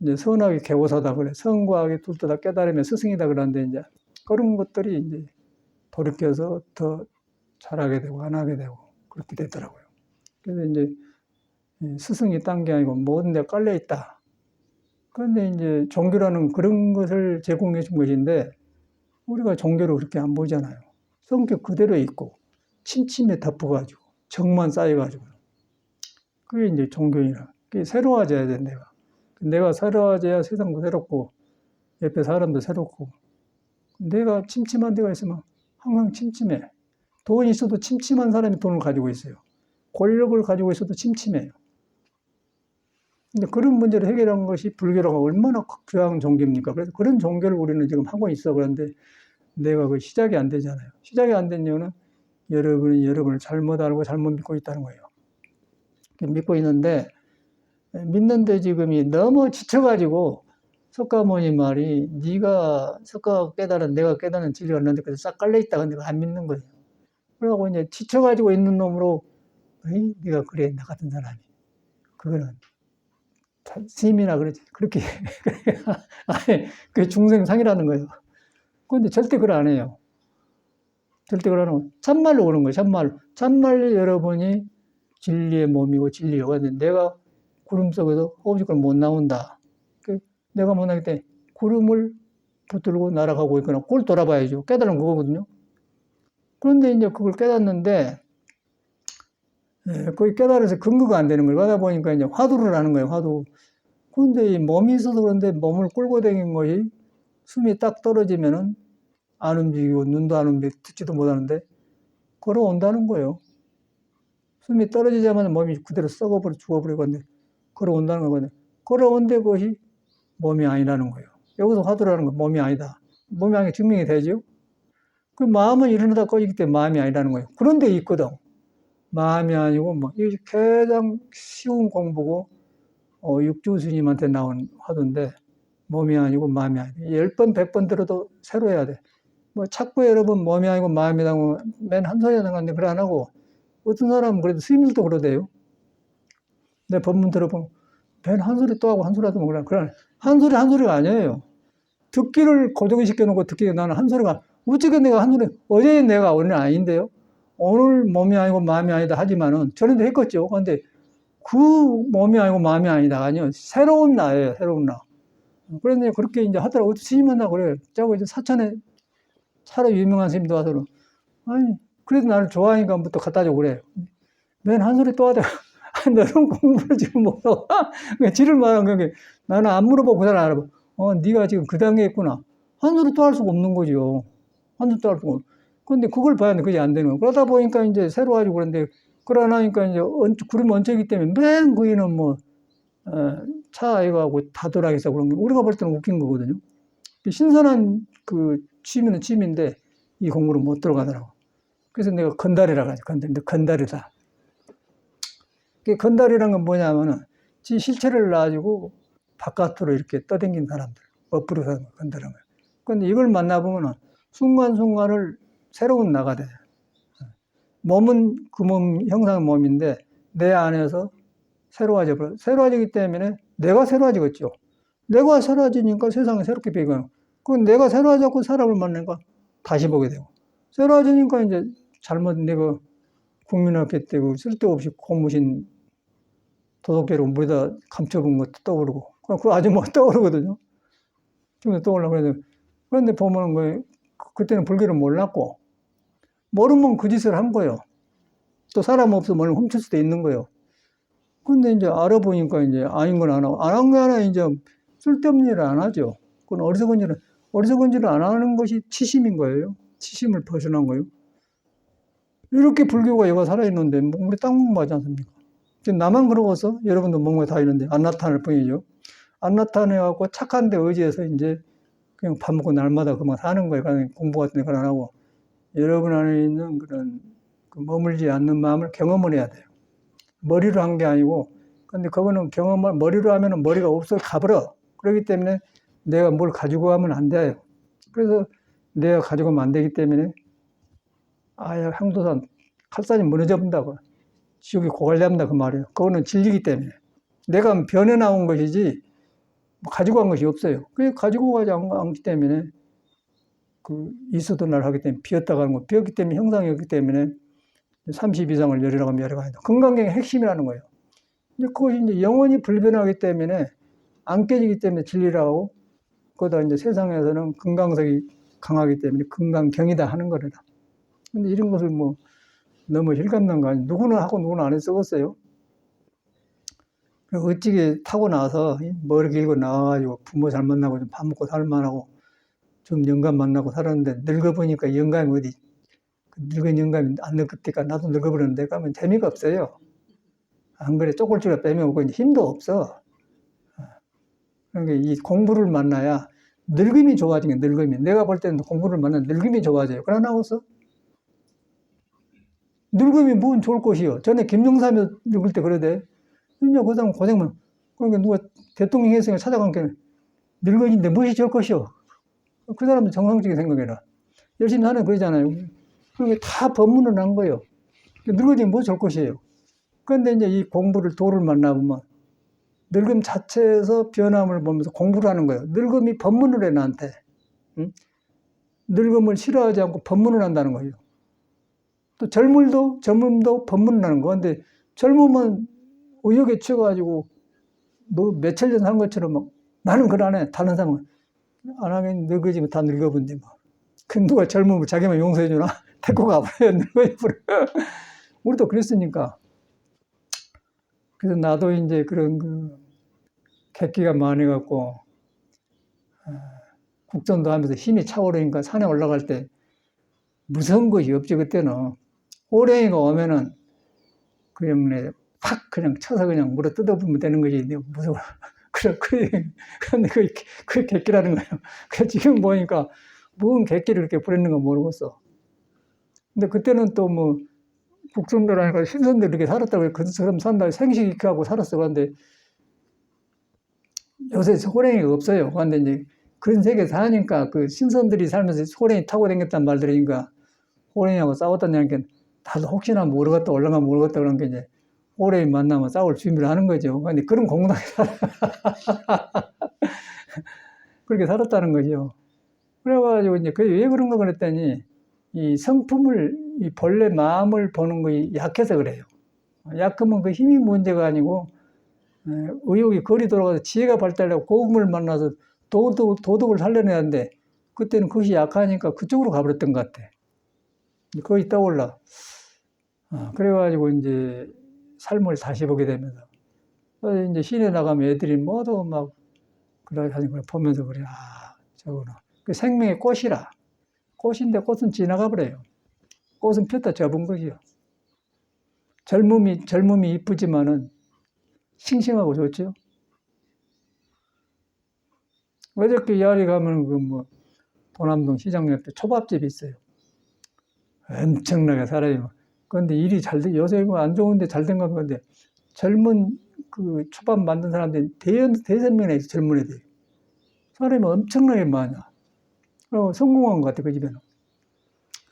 이제 선악이 개고사다 그래. 선과악이 둘 다 깨달으면 스승이다 그러는데 이제 그런 것들이 이제 돌이켜서 더 잘하게 되고 안 하게 되고 그렇게 되더라고요. 그래서 이제 스승이 딴 게 아니고 모든 데 깔려 있다. 그런데 이제 종교라는 그런 것을 제공해 준 것인데 우리가 종교를 그렇게 안 보잖아요. 성격 그대로 있고 침침에 덮어가지고 정만 쌓여가지고 그게 이제 종교이나 그게 새로워져야 돼 내가. 내가 새로워져야 세상도 새롭고 옆에 사람도 새롭고 내가 침침한 데가 있으면 항상 침침해. 돈이 있어도 침침한 사람이 돈을 가지고 있어요. 권력을 가지고 있어도 침침해요. 근데 그런 문제를 해결한 것이 불교라고 얼마나 귀한 종교입니까? 그래서 그런 종교를 우리는 지금 하고 있어. 그런데 내가 그 시작이 안 되잖아요. 시작이 안 된 이유는 여러분이 여러분을 잘못 알고 잘못 믿고 있다는 거예요. 믿고 있는데 믿는데 지금이 너무 지쳐가지고 석가모니 말이 네가 석가가 깨달은 내가 깨달은 진리가 없는데 그래서 싹 깔려있다. 근데 안 믿는 거예요. 그러고 이제 지쳐가지고 있는 놈으로 에이, 네가 그래 나 같은 사람이 그거는 스님이나 그러지 그렇게 아니 그게 중생상이라는 거예요. 그런데 절대 그걸 안 해요. 절대 그걸 안 하고 참말로 그런 거예요. 참말로 여러분이 진리의 몸이고 진리의 영혼인데 내가 구름 속에서 허우적으로 못 나온다. 내가 못 나기 때문에 구름을 붙들고 날아가고 있거나 그걸 돌아봐야죠. 깨달은 그거거든요. 그런데 이제 그걸 깨닫는데 거의 깨달아서 근거가 안 되는 걸 하다 보니까 이제 화두를 하는 거예요. 화두. 그런데 이 몸이 있어서 그런데 몸을 끌고 다니는 것이 숨이 딱 떨어지면은 안 움직이고 눈도 안 움직이고 듣지도 못하는데 걸어온다는 거예요. 숨이 떨어지자마자 몸이 그대로 썩어버려 죽어버리고 근데 걸어온다는 거거든요. 걸어온데 그것이 몸이 아니라는 거예요. 여기서 화두라는 건 몸이 아니다. 몸이 아니게 증명이 되죠. 그 마음은 일어나다 꺼지기 때문에 마음이 아니라는 거예요. 그런데 있거든. 마음이 아니고 뭐 이게 가장 쉬운 공부고 육주 스님한테 나온 화두인데 몸이 아니고 마음이 아니다. 10번 100번 들어도 새로 해야 돼. 뭐 자꾸 여러분 몸이 아니고 마음이라고 맨 한 소리 하는 건데 그래 안 하고 어떤 사람은 그래도 스님들도 그러대요. 내 법문 들어보면 맨 한 소리 또 하고 한 소리 하도 그래. 그래 한 소리가 아니에요. 듣기를 고정시켜 놓고 듣기가 나는 한 소리가 어떻게 내가 한 소리 어제 내가 오늘 아닌데요. 오늘 몸이 아니고 마음이 아니다 하지만은 전에도 했겠죠. 그런데 그 몸이 아니고 마음이 아니다 아니요. 새로운 나예요. 새로운 나. 그런데 그렇게 이제 하더라고. 스님 만나 그래요. 자고 이제 사천에 차로 유명한 스님도 와서 아니 그래도 나를 좋아하니까부터 갖다 줘 그래요. 맨 한 소리 또 하다가 너는 공부를 지금 못하고 지를 말한 게 나는 안 물어보고 그 사람 알아봐. 네가 지금 그 단계에 있구나. 한 소리 또 할 수가 없는 거죠. 한 소리 또 할 수가 없고. 근데 그걸 봐야 돼. 그게 안 되는 거. 그러다 보니까 이제 새로 가지고 그런데, 그러나니까 이제 구름이 얹혀있기 때문에 맨 거기는 뭐, 차 이거하고 다돌아가서 그런 게 우리가 볼 때는 웃긴 거거든요. 신선한 그 취미는 취미인데 이 공부를 못 들어가더라고. 그래서 내가 건달이라고 하죠. 근데 건달이다. 건달이란 건 뭐냐면은 지 실체를 놔가지고 바깥으로 이렇게 떠댕긴 사람들, 엎부려 사는 건달인 거예요. 근데 이걸 만나보면은 순간순간을 새로운 나가 돼. 몸은 그 몸, 형상의 몸인데 내 안에서 새로워져 버려. 새로워지기 때문에 내가 새로워지겠죠. 내가 새로워지니까 세상이 새롭게 변해요. 그럼 내가 새로워졌고 사람을 만나니까 다시 보게 되고. 새로워지니까 이제 잘못 내가 국민학교 때 그 쓸데없이 공무신 도덕계로 물에다 감춰본 것도 떠오르고. 그 아주머니가 떠오르거든요. 지금도 떠오르고. 그런데 보면은 그때는 불교를 몰랐고, 모르면 그 짓을 한 거예요. 또 사람 없으면 훔칠 수도 있는 거예요. 근데 이제 알아보니까 이제 아닌 건 안 하고, 안 한 게 아니라 이제 쓸데없는 일을 안 하죠. 그건 어리석은 일을 안 하는 것이 치심인 거예요. 치심을 벗어난 거예요. 이렇게 불교가 여가 살아있는데, 우리 땅 공부하지 않습니까? 나만 그러고서 여러분도 뭔가 다 있는데 안 나타날 뿐이죠. 안 나타내갖고 착한 데 의지해서 이제 그냥 밥 먹고 날마다 그만 사는 거예요. 그냥 공부 같은 데 안 하고. 여러분 안에 있는 그런 머물지 않는 마음을 경험을 해야 돼요. 머리로 한 게 아니고, 근데 그거는 경험을 머리로 하면은 머리가 없어 가버려. 그렇기 때문에 내가 뭘 가지고 가면 안 돼요. 그래서 내가 가지고 가면 안 되기 때문에 아야 향도산 칼산이 무너져 본다고. 지옥이 고갈된다 그 말이에요. 그거는 진리기 때문에. 내가 변해 나온 것이지 가지고 간 것이 없어요. 그게 가지고 가지 않기 때문에 그 있어도 날 하기 때문에 비었다 가는 거. 비었기 때문에 형상이었기 때문에 30 이상을 열이라고 하면 열이가 아니다. 건강경의 핵심이라는 거예요. 이제 그것이 이제 영원히 불변하기 때문에 안 깨지기 때문에 진리라고, 그거다 이제 세상에서는 건강석이 강하기 때문에 건강경이다 하는 거래다. 근데 이런 것을 뭐 너무 실감난 거 아니에요. 누구는 하고 누구는 안 해 썩었어요. 어찌게 타고 나서 머리 길고 나와가지고 부모 잘 만나고 좀 밥 먹고 살만하고 좀 영감 만나고 살았는데 늙어보니까 영감이 어디, 늙은 영감이 안 늙었으니까 나도 늙어버렸는데 가면 재미가 없어요. 안 그래 쪼글쪼글 빼면 오고 힘도 없어. 그러니까 이 공부를 만나야 늙음이 좋아지는 게 늙음이. 내가 볼 때는 공부를 만나면 늙음이 좋아져요. 그러나 나와서 늙음이 뭔 좋을 것이요. 전에 김영삼이 늙을 때 그러대. 진짜 그 사람 고생만. 그러니까 누가 대통령 혜성을 찾아간 게 늙은인데 무엇이 좋을 것이요. 그 사람도 정상적인 생각이라. 열심히 하는 그러잖아요. 그게 다 법문을 한 거예요. 늙어지면 뭐 좋을 것이에요. 그런데 이제 이 공부를 도를 만나보면 늙음 자체에서 변함을 보면서 공부를 하는 거예요. 늙음이 법문을 해, 나한테. 응? 늙음을 싫어하지 않고 법문을 한다는 거예요. 또 젊음도 법문을 하는 거. 근데 젊으면 의욕에 취해가지고 너 며칠 전 한 것처럼 막 나는 그걸 안 해. 다른 사람은 안 하면 늙어지면 다 늙어본데 뭐. 그 누가 젊으면 자기만 용서해 주나? 데리고 가버려요. 늙어버려. 우리도 그랬으니까. 그래서 나도 이제 그런 객기가 많아갖고 국전도 하면서 힘이 차오르니까 산에 올라갈 때 무서운 것이 없지. 그때는 호랭이가 오면은 그냥 팍 그냥 쳐서 그냥 물어 뜯어보면 되는 거지. 무서워. 그런데 그게 객기라는 거예요. 그 지금 보니까 뭔 객기를 이렇게 부렸는가 모르겠어. 근데 그때는 또 뭐 국선들 하니까 신선들 이렇게 살았다고 그처럼 산다 생식 하고 살았어. 그런데 요새 호랭이가 없어요. 그런데 이제 그런 세계에 사니까 그 신선들이 살면서 호랭이 타고 다녔단 말 들으니까 호랭이하고 싸웠다니까 다들 혹시나 모르겠다 올라가 모르겠다 그런 게 이제 호랭이 만나면 싸울 준비를 하는 거죠. 근데 그런 공동에 그렇게 살았다는 거죠. 그래가지고 이제 왜 그런가 그랬더니 이 성품을 이 본래 마음을 보는 것이 약해서 그래요. 약하면 그 힘이 문제가 아니고 의욕이 거리 돌아가서 지혜가 발달하고 고음을 만나서 도덕을 살려내야 하는데 그때는 그것이 약하니까 그쪽으로 가버렸던 것 같아. 거기 떠올라. 그래가지고 이제 삶을 다시 보게 되면서 이제 시내 나가면 애들이 모두 막 그래 가지고 보면서 그래. 아, 저거는 그 생명의 꽃이라. 꽃인데 꽃은 지나가 버려요. 꽃은 폈다 접은 것이요. 젊음이 이쁘지만은 싱싱하고 좋죠. 어저께 야리 가면 그 뭐 도남동 시장 옆에 초밥집이 있어요. 엄청나게 사람이 막. 그런데 일이 잘 돼. 요새 뭐 안 좋은데 잘 된가 본데 젊은 그 초밥 만든 사람들이 대여섯 명이나 있어. 젊은 애들이. 사람이 엄청나게 많아. 성공한 것 같아, 그 집에는.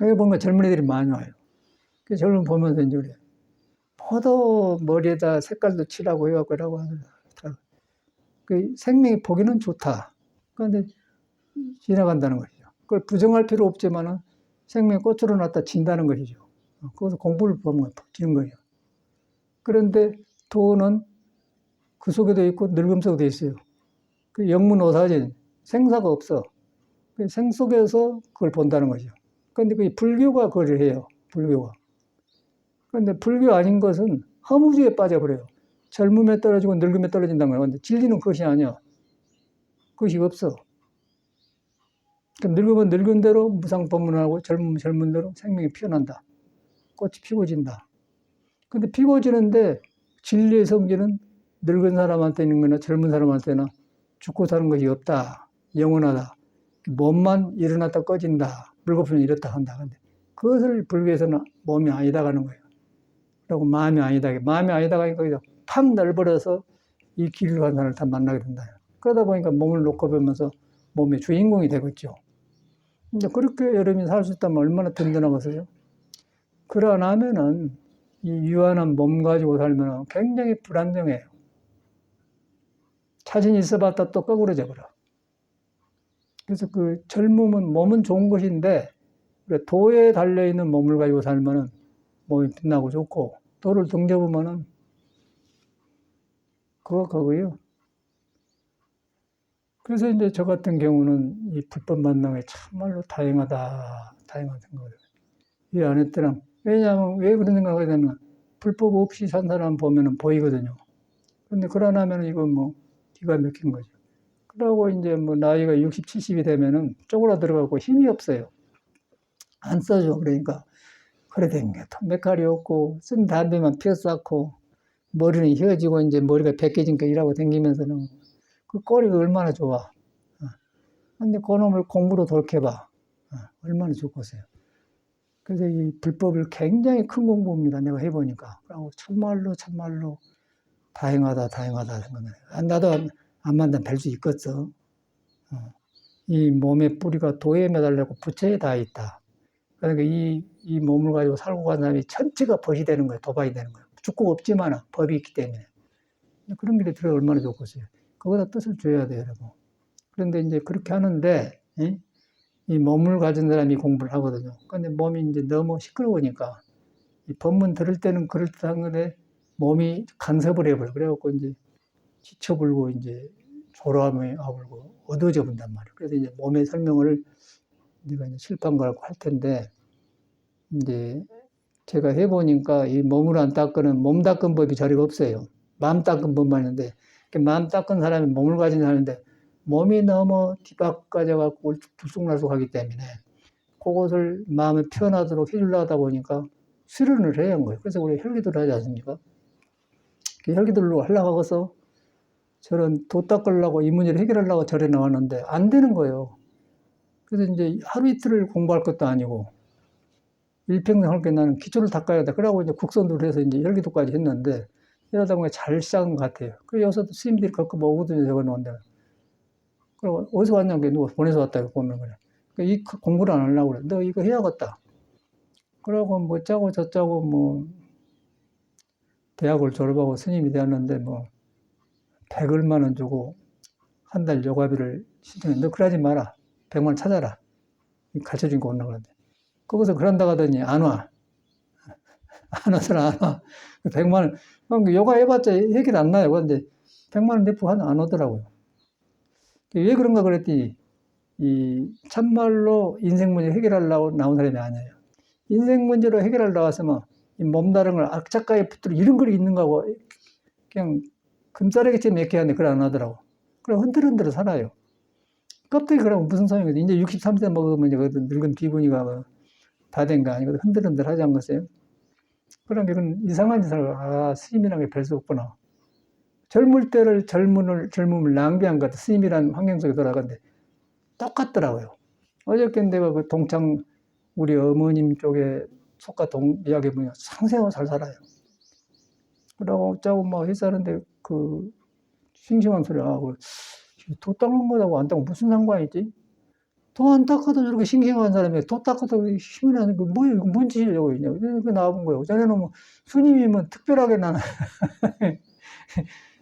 여기 보니까 젊은 애들이 많이 와요. 그 젊은 보면서 이제 그래. 포도 머리에다 색깔도 칠하고 해갖고 이라고 하더라. 그 생명이 보기는 좋다. 그런데 지나간다는 것이죠. 그걸 부정할 필요 없지만은 생명의 꽃으로 놨다 진다는 것이죠. 거기서 공부를 보면 지는 거예요. 그런데 도는 그 속에도 있고 늙음속에도 있어요. 그 영문오사진, 생사가 없어. 그 생 속에서 그걸 본다는 거죠. 그런데 그 불교가 그걸 해요. 불교가. 그런데 불교 아닌 것은 허무주의에 빠져버려요. 젊음에 떨어지고 늙음에 떨어진다는 거예요. 근데 진리는 그것이 아니야. 그것이 없어. 늙으면 늙은 대로 무상법문하고 젊으면 젊은 대로 생명이 피어난다. 꽃이 피고 진다. 근데 피고 지는데 진리의 성질은 늙은 사람한테 있는 거나 젊은 사람한테나 죽고 사는 것이 없다. 영원하다. 몸만 일어났다 꺼진다. 물거품이 이렇다 한다. 근데 그것을 불교에서는 몸이 아니다 가는 거예요. 그리고 마음이 아니다. 마음이 아니다 가니까 팍 넓어져서 이 길을 간 사람을 다 만나게 된다. 그러다 보니까 몸을 놓고 보면서 몸의 주인공이 되겠죠. 이제 그렇게 여러분이 살 수 있다면 얼마나 든든하겠어요? 그러나면은 이 유한한 몸 가지고 살면 굉장히 불안정해요. 자신 있어봤다 또 거꾸로져 버려. 그래서 그 젊음은 몸은 좋은 것인데 도에 달려있는 몸을 가지고 살면은 몸이 빛나고 좋고 도를 등져보면은 그거고요. 그래서 이제 저 같은 경우는 이 불법 만남에 참말로 다행하다 생각을 해요. 이 안 했더라. 왜냐하면 왜 그런 생각을 하게 되면 불법 없이 산 사람 보면은 보이거든요. 근데 그러나면 이건 뭐 기가 막힌 거죠. 그러고 이제 뭐 나이가 60, 70이 되면은 쪼그라들어가고 힘이 없어요. 안 써줘. 그러니까 그래 된 게 메칼이 없고 쓴 담배만 피워 쌓고 머리는 휘어지고 이제 머리가 벗겨지니까 일하고 다니면서는 그 꼬리가 얼마나 좋아. 근데 그놈을 공부로 돌켜봐. 얼마나 좋겠어요. 그래서 이 불법을 굉장히 큰 공부입니다. 내가 해보니까. 그리고 참말로 다행하다 생각해요. 나도 안 만나면 뵐 수 있겠어. 이 몸의 뿌리가 도에 매달리고 부처에 닿아 있다. 그러니까 이 몸을 가지고 살고 간 사람이 전체가 벗이 되는 거예요. 도박이 되는 거예요. 죽고 없지만 법이 있기 때문에. 그런 길에 들어 얼마나 좋겠어요. 그거다 뜻을 줘야 돼요, 여러분. 그런데 이제 그렇게 하는데, 이 몸을 가진 사람이 공부를 하거든요. 근데 몸이 이제 너무 시끄러우니까, 이 법문 들을 때는 그럴듯한 건데, 몸이 간섭을 해버려. 그래갖고 이제 지쳐불고, 이제 졸음이 와불고, 어두워져 본단 말이에요. 그래서 이제 몸의 설명을 내가 이제 칠판과 할 텐데, 이제 제가 해보니까 이 몸을 안 닦으면 몸 닦은 법이 저리가 없어요. 마음 닦은 법만 있는데, 마음 닦은 사람이 몸을 가진 사람인데, 몸이 너무 뒤바꿔져갖고 들쑥날쑥하기 때문에, 그것을 마음에 표현하도록 해주려고 하다 보니까 수련을 해야 하는 거예요. 그래서 우리 혈기도를 하지 않습니까? 그 혈기도를 하려고 하고서 저런 도 닦으려고 이 문제를 해결하려고 절에 나왔는데, 안 되는 거예요. 그래서 이제 하루 이틀을 공부할 것도 아니고, 일평생 할 게 나는 기초를 닦아야 돼. 그러고 이제 국선도를 해서 이제 혈기도까지 했는데, 이러다 보니까 잘 시작한 것 같아요. 그래서 여기서도 스님들이 가끔 오거든요, 저거 놓은데. 그리고 어디서 왔냐고 누가 보내서 왔다고 보면 그래. 그러니까 이 공부를 안 하려고 그래. 너 이거 해야겠다. 그러고 뭐 짜고 저짜고 뭐, 대학을 졸업하고 스님이 되었는데 뭐, 100얼마 원 주고 한 달 요가비를 신청해. 너 그러지 마라. 100만 원 찾아라. 가르쳐 주니까 온다 그러는데. 거기서 그런다 하더니 안 와. 안 와서는 안 와. 100만 원. 요가 해봤자 해결 안 나요. 그런데 100만 원 내고 안 오더라고요. 왜 그런가 그랬더니 이 참말로 인생 문제 해결하려고 나온 사람이 아니에요. 인생 문제로 해결하려고 나왔으면 이 몸다른 걸 악착가에 붙들어 이런 글이 있는가 하고 그냥 금싸라기째 몇 개 하는데 그걸 안 하더라고. 그래 흔들흔들 살아요. 껍데기 그러면 무슨 소용이거든. 이제 63세 먹으면 이제 그 늙은 비구니가 다 된 거 아니거든. 흔들흔들 하지 않겠어요? 그럼 이건 이상한 짓을, 스님이라는 게 별 수 없구나. 젊을 때를 젊음을 낭비한 것 같아. 스님이라는 환경 속에 돌아가는데 똑같더라고요. 어저께 내가 그 동창 우리 어머님 쪽에 속가 이야기 보면 상생하고 잘 살아요. 그러고 짜고 막 회사하는데 그 싱싱한 소리 하고 도 닦는 거하고 안 닦고 무슨 상관이지? 도 안 닦아도 저렇게 싱싱한 사람이 도 닦아도 힘이 나는 거 뭐예요? 이거 뭔 짓이려고 있냐? 이렇게 나와본 거예요. 전에는 뭐 스님이면 특별하게 나는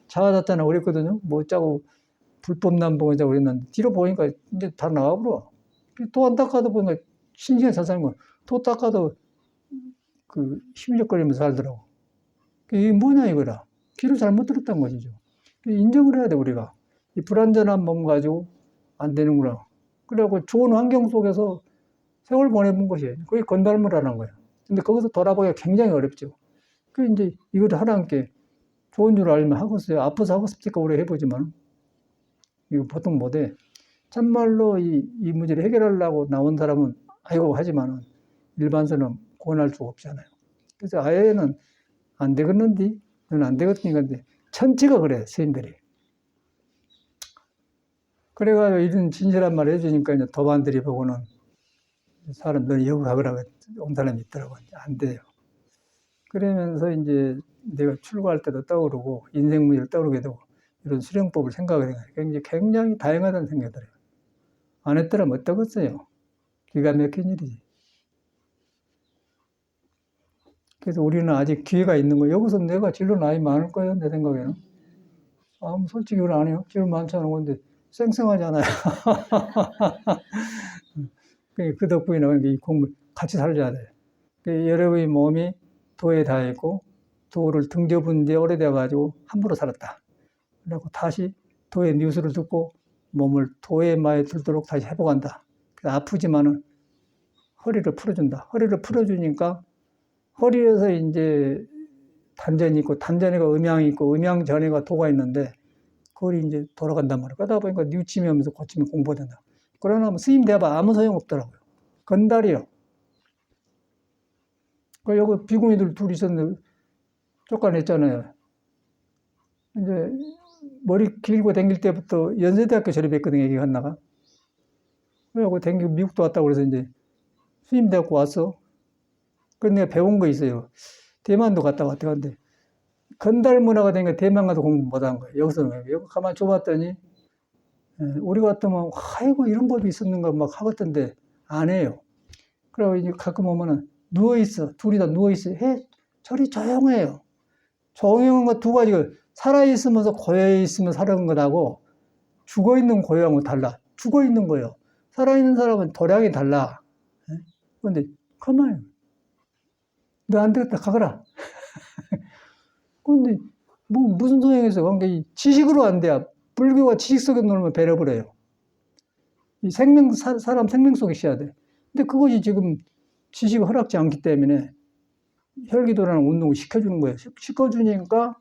자아졌다나 그랬거든요. 뭐 짜고 불법 남봉하자고 그랬는데 뒤로 보니까 이제 다 나와버려. 도 안 닦아도 보니까 싱싱한 사는 거. 도 닦아도 그 힘적거리면서 살더라고. 이게 뭐냐 이거라. 귀를 잘못 들었단 것이죠. 인정을 해야 돼 우리가. 이 불완전한 몸 가지고 안 되는구나. 그래갖고 좋은 환경 속에서 세월 보내본 것이에요. 그게 건달무라는 거예요. 근데 거기서 돌아보기가 굉장히 어렵죠. 그 이제 이걸 하나님께 좋은 줄 알면 하겠어요. 아파서 하겠습니까? 오래 해보지만 이거 보통 못해. 참말로 이 문제를 해결하려고 나온 사람은 아이고 하지만은 일반서는 권할 수가 없잖아요. 그래서 아예는 안 되겠는데, 너는 안 되겠으니까, 천지가 그래, 스님들이. 그래가지고 이런 진실한 말을 해주니까 이제 도반들이 보고는 사람들이 여기 가거라 온 사람이 있더라고요. 안 돼요. 그러면서 이제 내가 출가할 때도 떠오르고 인생 문제를 떠오르게 되고 이런 수령법을 생각을 해요. 굉장히 다양하다는 생각이 들어요. 안 했더라면 어떠겠어요? 기가 막힌 일이지. 그래서 우리는 아직 기회가 있는 거예요. 여기서 내가 진로 나이 많을 거예요, 내 생각에는. 솔직히 그건 아니에요. 진로 많지 않은 건데 쌩쌩하잖아요. 그 덕분에 이 공부 같이 살려야 돼요. 여러분의 몸이 도에 닿아있고 도를 등져본 지 오래돼가지고 함부로 살았다. 그리고 다시 도의 뉴스를 듣고 몸을 도의 마에 들도록 다시 회복한다. 아프지만은 허리를 풀어준다. 허리를 풀어주니까 허리에서 이제 단전이 있고 단전에가 음양이 있고 음양 전에가 도가 있는데 그걸 이제 돌아간단 말이에요. 그러다 보니까 뉘우치면서 고치면 공부가 된다. 그러나 스님 대봐 아무 소용 없더라고요. 건달이요. 여기 비구니들 둘이 있었는데 쫓아냈잖아요. 이제 머리 길고 댕길 때부터 연세대학교 졸업했거든요. 여기 갔나가. 그래갖고 댕기고 미국도 왔다고 그래서 이제 스님 대학교 왔어. 그래서 내가 배운 거 있어요. 대만도 갔다 왔는데 건달 문화가 되니까 대만 가서 공부 못한 거예요. 여기서는. 여기 가만히 줘봤더니 우리 같으면 아이고 이런 법이 있었는가 막 하겠던데 안 해요. 그리고 이제 가끔 오면은 누워있어. 둘이 다 누워있어. 저리 조용해요. 조용한 거 두 가지가 살아있으면서 고여있으면 사는 것하고 죽어있는 고요함은 달라. 죽어있는 거예요. 살아있는 사람은 도량이 달라. 그런데 가만히 너 안 되겠다 가거라. 그런데 뭐 무슨 소용이 있어. 그러니까 지식으로 안 돼요. 불교가 지식 속에 놀면 배려버려요. 이 사람 생명 속에 있어야 돼. 근데 그것이 지금 지식이 허락지 않기 때문에 혈기도라는 운동을 시켜주는 거예요. 시켜주니까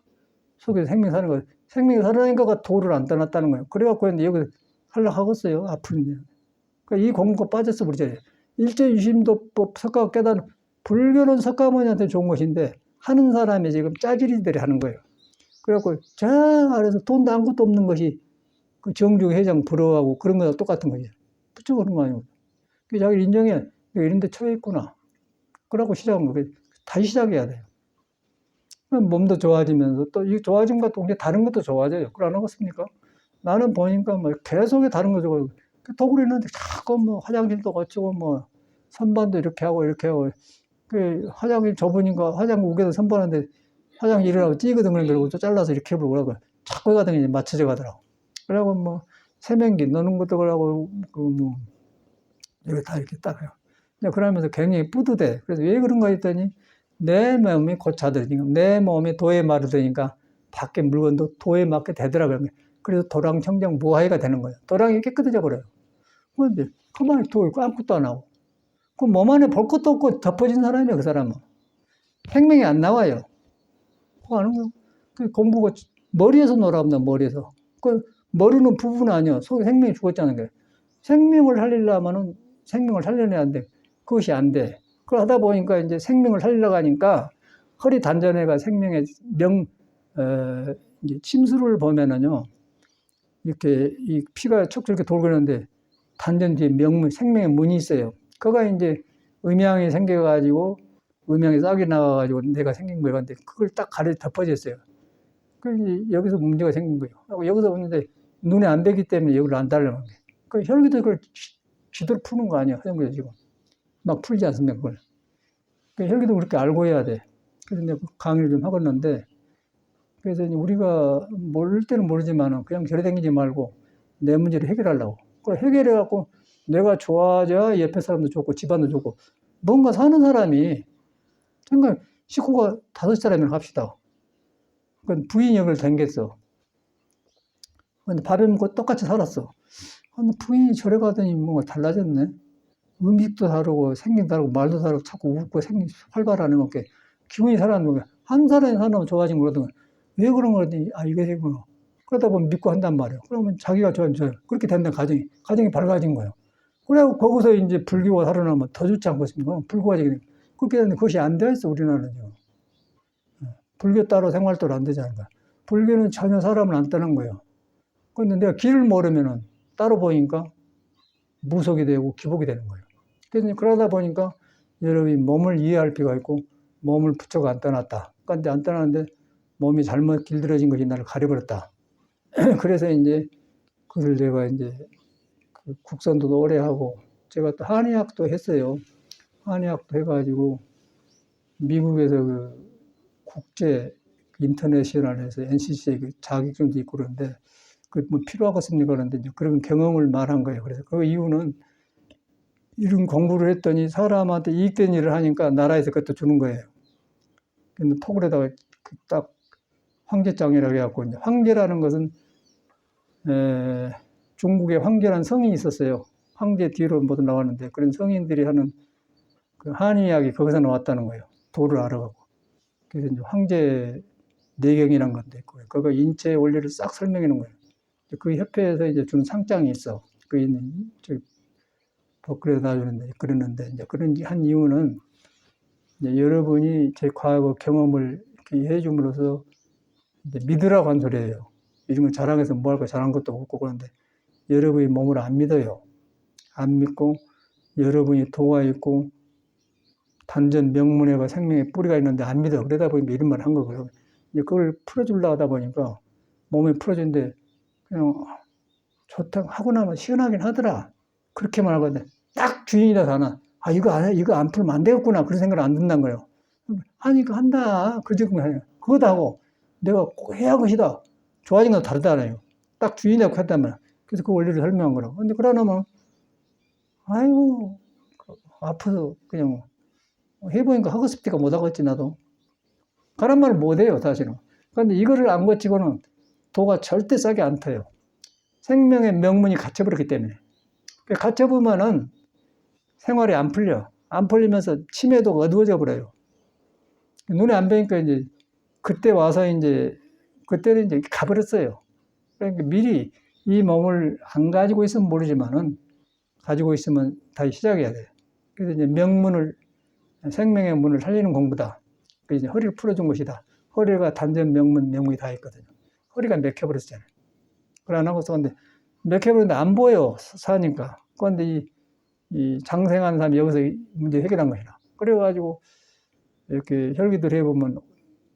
속에서 생명이 사는 거예요. 생명이 살아나니까 도를 안 떠났다는 거예요. 그래갖고 이제 여기 하려하겠어요. 아픈데. 그러니까 이 공부가 빠졌어 버리잖아요. 일제유심도법 석가가 깨달은 불교는 석가모니한테 좋은 것인데 하는 사람이 지금 짜질이들이 하는 거예요. 그래갖고 저 아래서 돈도 아무것도 없는 것이 그 정중 회장 부러워하고 그런 거랑 똑같은 거지. 붙여보는 거 아니고. 자기를 인정해. 이런 데 처해 있구나. 그러고 시작한 거예요. 다시 시작해야 돼요. 몸도 좋아지면서 또 이 좋아짐과 동시에 다른 것도 좋아져요. 그걸 안 하겠습니까? 나는 보니까 뭐 계속 다른 거 좋아하고 도구리 있는데 자꾸 뭐 화장실도 거치고 뭐 선반도 이렇게 하고 그 화장실 좁으니까 화장 우겨서 선반하는데 화장 일어나고 찌거든 그러고 또 잘라서 이렇게 해보려고 자꾸 가더니 맞춰져 가더라고. 그러고 뭐 세면기 넣는 것도 그러고 그 뭐 이거 다 이렇게 딱 해요. 그러면서 굉장히 뿌듯해. 그래서 왜 그런가 했더니 내 몸이 고쳐지니까 내 몸이 도에 마르니까 밖에 물건도 도에 맞게 되더라고요. 그래서 도랑 청정 무아해가 되는 거예요. 도랑이 깨끗해져 버려요. 그런데 가만히 도 있고 아무것도 안 하고 그 몸 안에 볼 것도 없고 덮어진 사람이에요. 그 사람은 생명이 안 나와요. 그거 아는 거예요. 그 공부가 머리에서 놀아옵니다. 머리에서 그 모르는 부분은 아니야. 속에 생명이 죽었잖아요. 그러니까 생명을 살리려면은 생명을 살려내야 돼. 그것이 안 돼. 그러다 보니까 이제 생명을 살리려고 하니까 허리 단전에가 생명의 이제 침수를 보면은요, 이렇게 이 피가 촉촉 이렇게 돌고 있는데 단전 뒤에 생명의 문이 있어요. 그거가 이제 음양이 생겨가지고 음양이 싹이 나와가지고 내가 생긴 거예요. 근데 그걸 딱 가려 덮어졌어요. 그 여기서 문제가 생긴 거예요. 여기서 오는데 눈에 안 뵈기 때문에 여기를 안 달라는 거예요. 그 혈기도 그걸 지도를 푸는 거 아니야, 혈기도 지금. 막 풀지 않습니까, 그걸. 그 혈기도 그렇게 알고 해야 돼. 그래서 내가 강의를 좀 하고 있는데, 그래서 우리가 모를 때는 모르지만 그냥 저래 다니지 말고 내 문제를 해결하려고. 그걸 해결해갖고 내가 좋아져야 옆에 사람도 좋고 집안도 좋고 뭔가 사는 사람이 그러니까 식구가 5사람이나 합시다. 그건 부인 역을 댕겼어. 근데 밥에 먹고 똑같이 살았어. 근데 부인이 절에 가더니 뭔가 달라졌네. 음식도 다르고 생긴 다르고 말도 다르고 자꾸 웃고 활발하는 게 기분이 살아나는 거야. 한 사람이 살아나면 좋아진 거거든. 왜 그런 거지? 아, 이게 되구나. 그러다 보면 믿고 한단 말이에요. 그러면 자기가 좋아지면 좋아요. 그렇게 된다, 가정이 밝아진 거예요. 그래고 거기서 이제 불교가 살아나면 더 좋지 않겠습니까? 불교가 되게 그렇게 되는데 그것이 안 돼 있어, 우리나라는요. 불교 따로 생활도 안 되지 않을까. 불교는 전혀 사람을 안 떠난 거예요. 그런데 내가 길을 모르면은 따로 보니까 무속이 되고 기복이 되는 거예요. 그래서 그러다 보니까 여러분이 몸을 이해할 필요가 있고 몸을 부처가 안 떠났다. 그런데 안 떠났는데 몸이 잘못 길들여진 것이 나를 가려버렸다. 그래서 이제 그걸 내가 이제 그 국선도 오래 하고 제가 또 한의학도 했어요. 한의학도 해가지고 미국에서 그 국제 인터내셔널에서 NCC에 그 자격증도 있고 그런데 그 뭐 필요하겠습니까? 그런데 이제 그런 경험을 말한 거예요. 그래서 그 이유는 이런 공부를 했더니 사람한테 이익된 일을 하니까 나라에서 그것도 주는 거예요. 근데 톡을에다가 딱 황제장이라고 해갖고 이제 황제라는 것은 중국에 황제라는 성이 있었어요. 황제 뒤로 모두 나왔는데 그런 성인들이 하는 그 한의학이 거기서 나왔다는 거예요. 도를 알아가고. 그래서 이제 황제 내경이라는 것도 있고 그거 인체의 원리를 싹 설명해 놓은 거예요. 그 협회에서 이제 주는 상장이 있어. 그 있는 복그레 놔주는데 그랬는데 이제 그런 한 이유는 이제 여러분이 제 과거 경험을 이렇게 해줌으로써 이제 믿으라고 한 소리예요. 이런 걸 자랑해서 뭐 할 거 자랑한 것도 없고 그런데 여러분이 몸을 안 믿어요. 안 믿고 여러분이 도가 있고 단전 명문에가 생명의 뿌리가 있는데 안 믿어. 그러다 보니까 이런 말을 한 거고요. 이제 그걸 풀어주려고 하다 보니까 몸에 풀어준데 그냥 좋다고 하고 나면 시원하긴 하더라. 그렇게만 하거든. 딱 주인이다 하나. 아, 이거 안 풀면 안 되겠구나. 그런 생각을 안 든다는 거예요. 하니까 한다. 그 지금 하냐. 그거도 하고 내가 꼭 해야 할 것이다. 좋아진 건 다르다네요. 딱 주인이라고 했단 말이야. 그래서 그 원리를 설명한 거라고. 근데 그러나면, 아이고, 아파서 그냥 해보니까 하고 싶지가 못하겠지, 나도. 그런 말을 못해요, 사실은. 그런데 이거를 안 거치고는 도가 절대 싸게 안 터요. 생명의 명문이 갇혀버렸기 때문에. 갇혀보면은 생활이 안 풀려. 안 풀리면서 치매도 어두워져 버려요. 눈에 안 보니까 이제 그때 와서 이제 그때는 이제 가버렸어요. 그러니까 미리 이 몸을 안 가지고 있으면 모르지만은 가지고 있으면 다시 시작해야 돼. 그래서 이제 생명의 문을 살리는 공부다. 그래서 이제 허리를 풀어준 것이다. 허리가 단전 명문이 다 있거든요. 허리가 맥혀버렸잖아요. 그래 안 하고서 근데 맥혀버렸는데 안 보여 사니까. 그런데 이 장생하는 사람이 여기서 문제 해결한 것이다. 그래가지고 이렇게 혈기들 해보면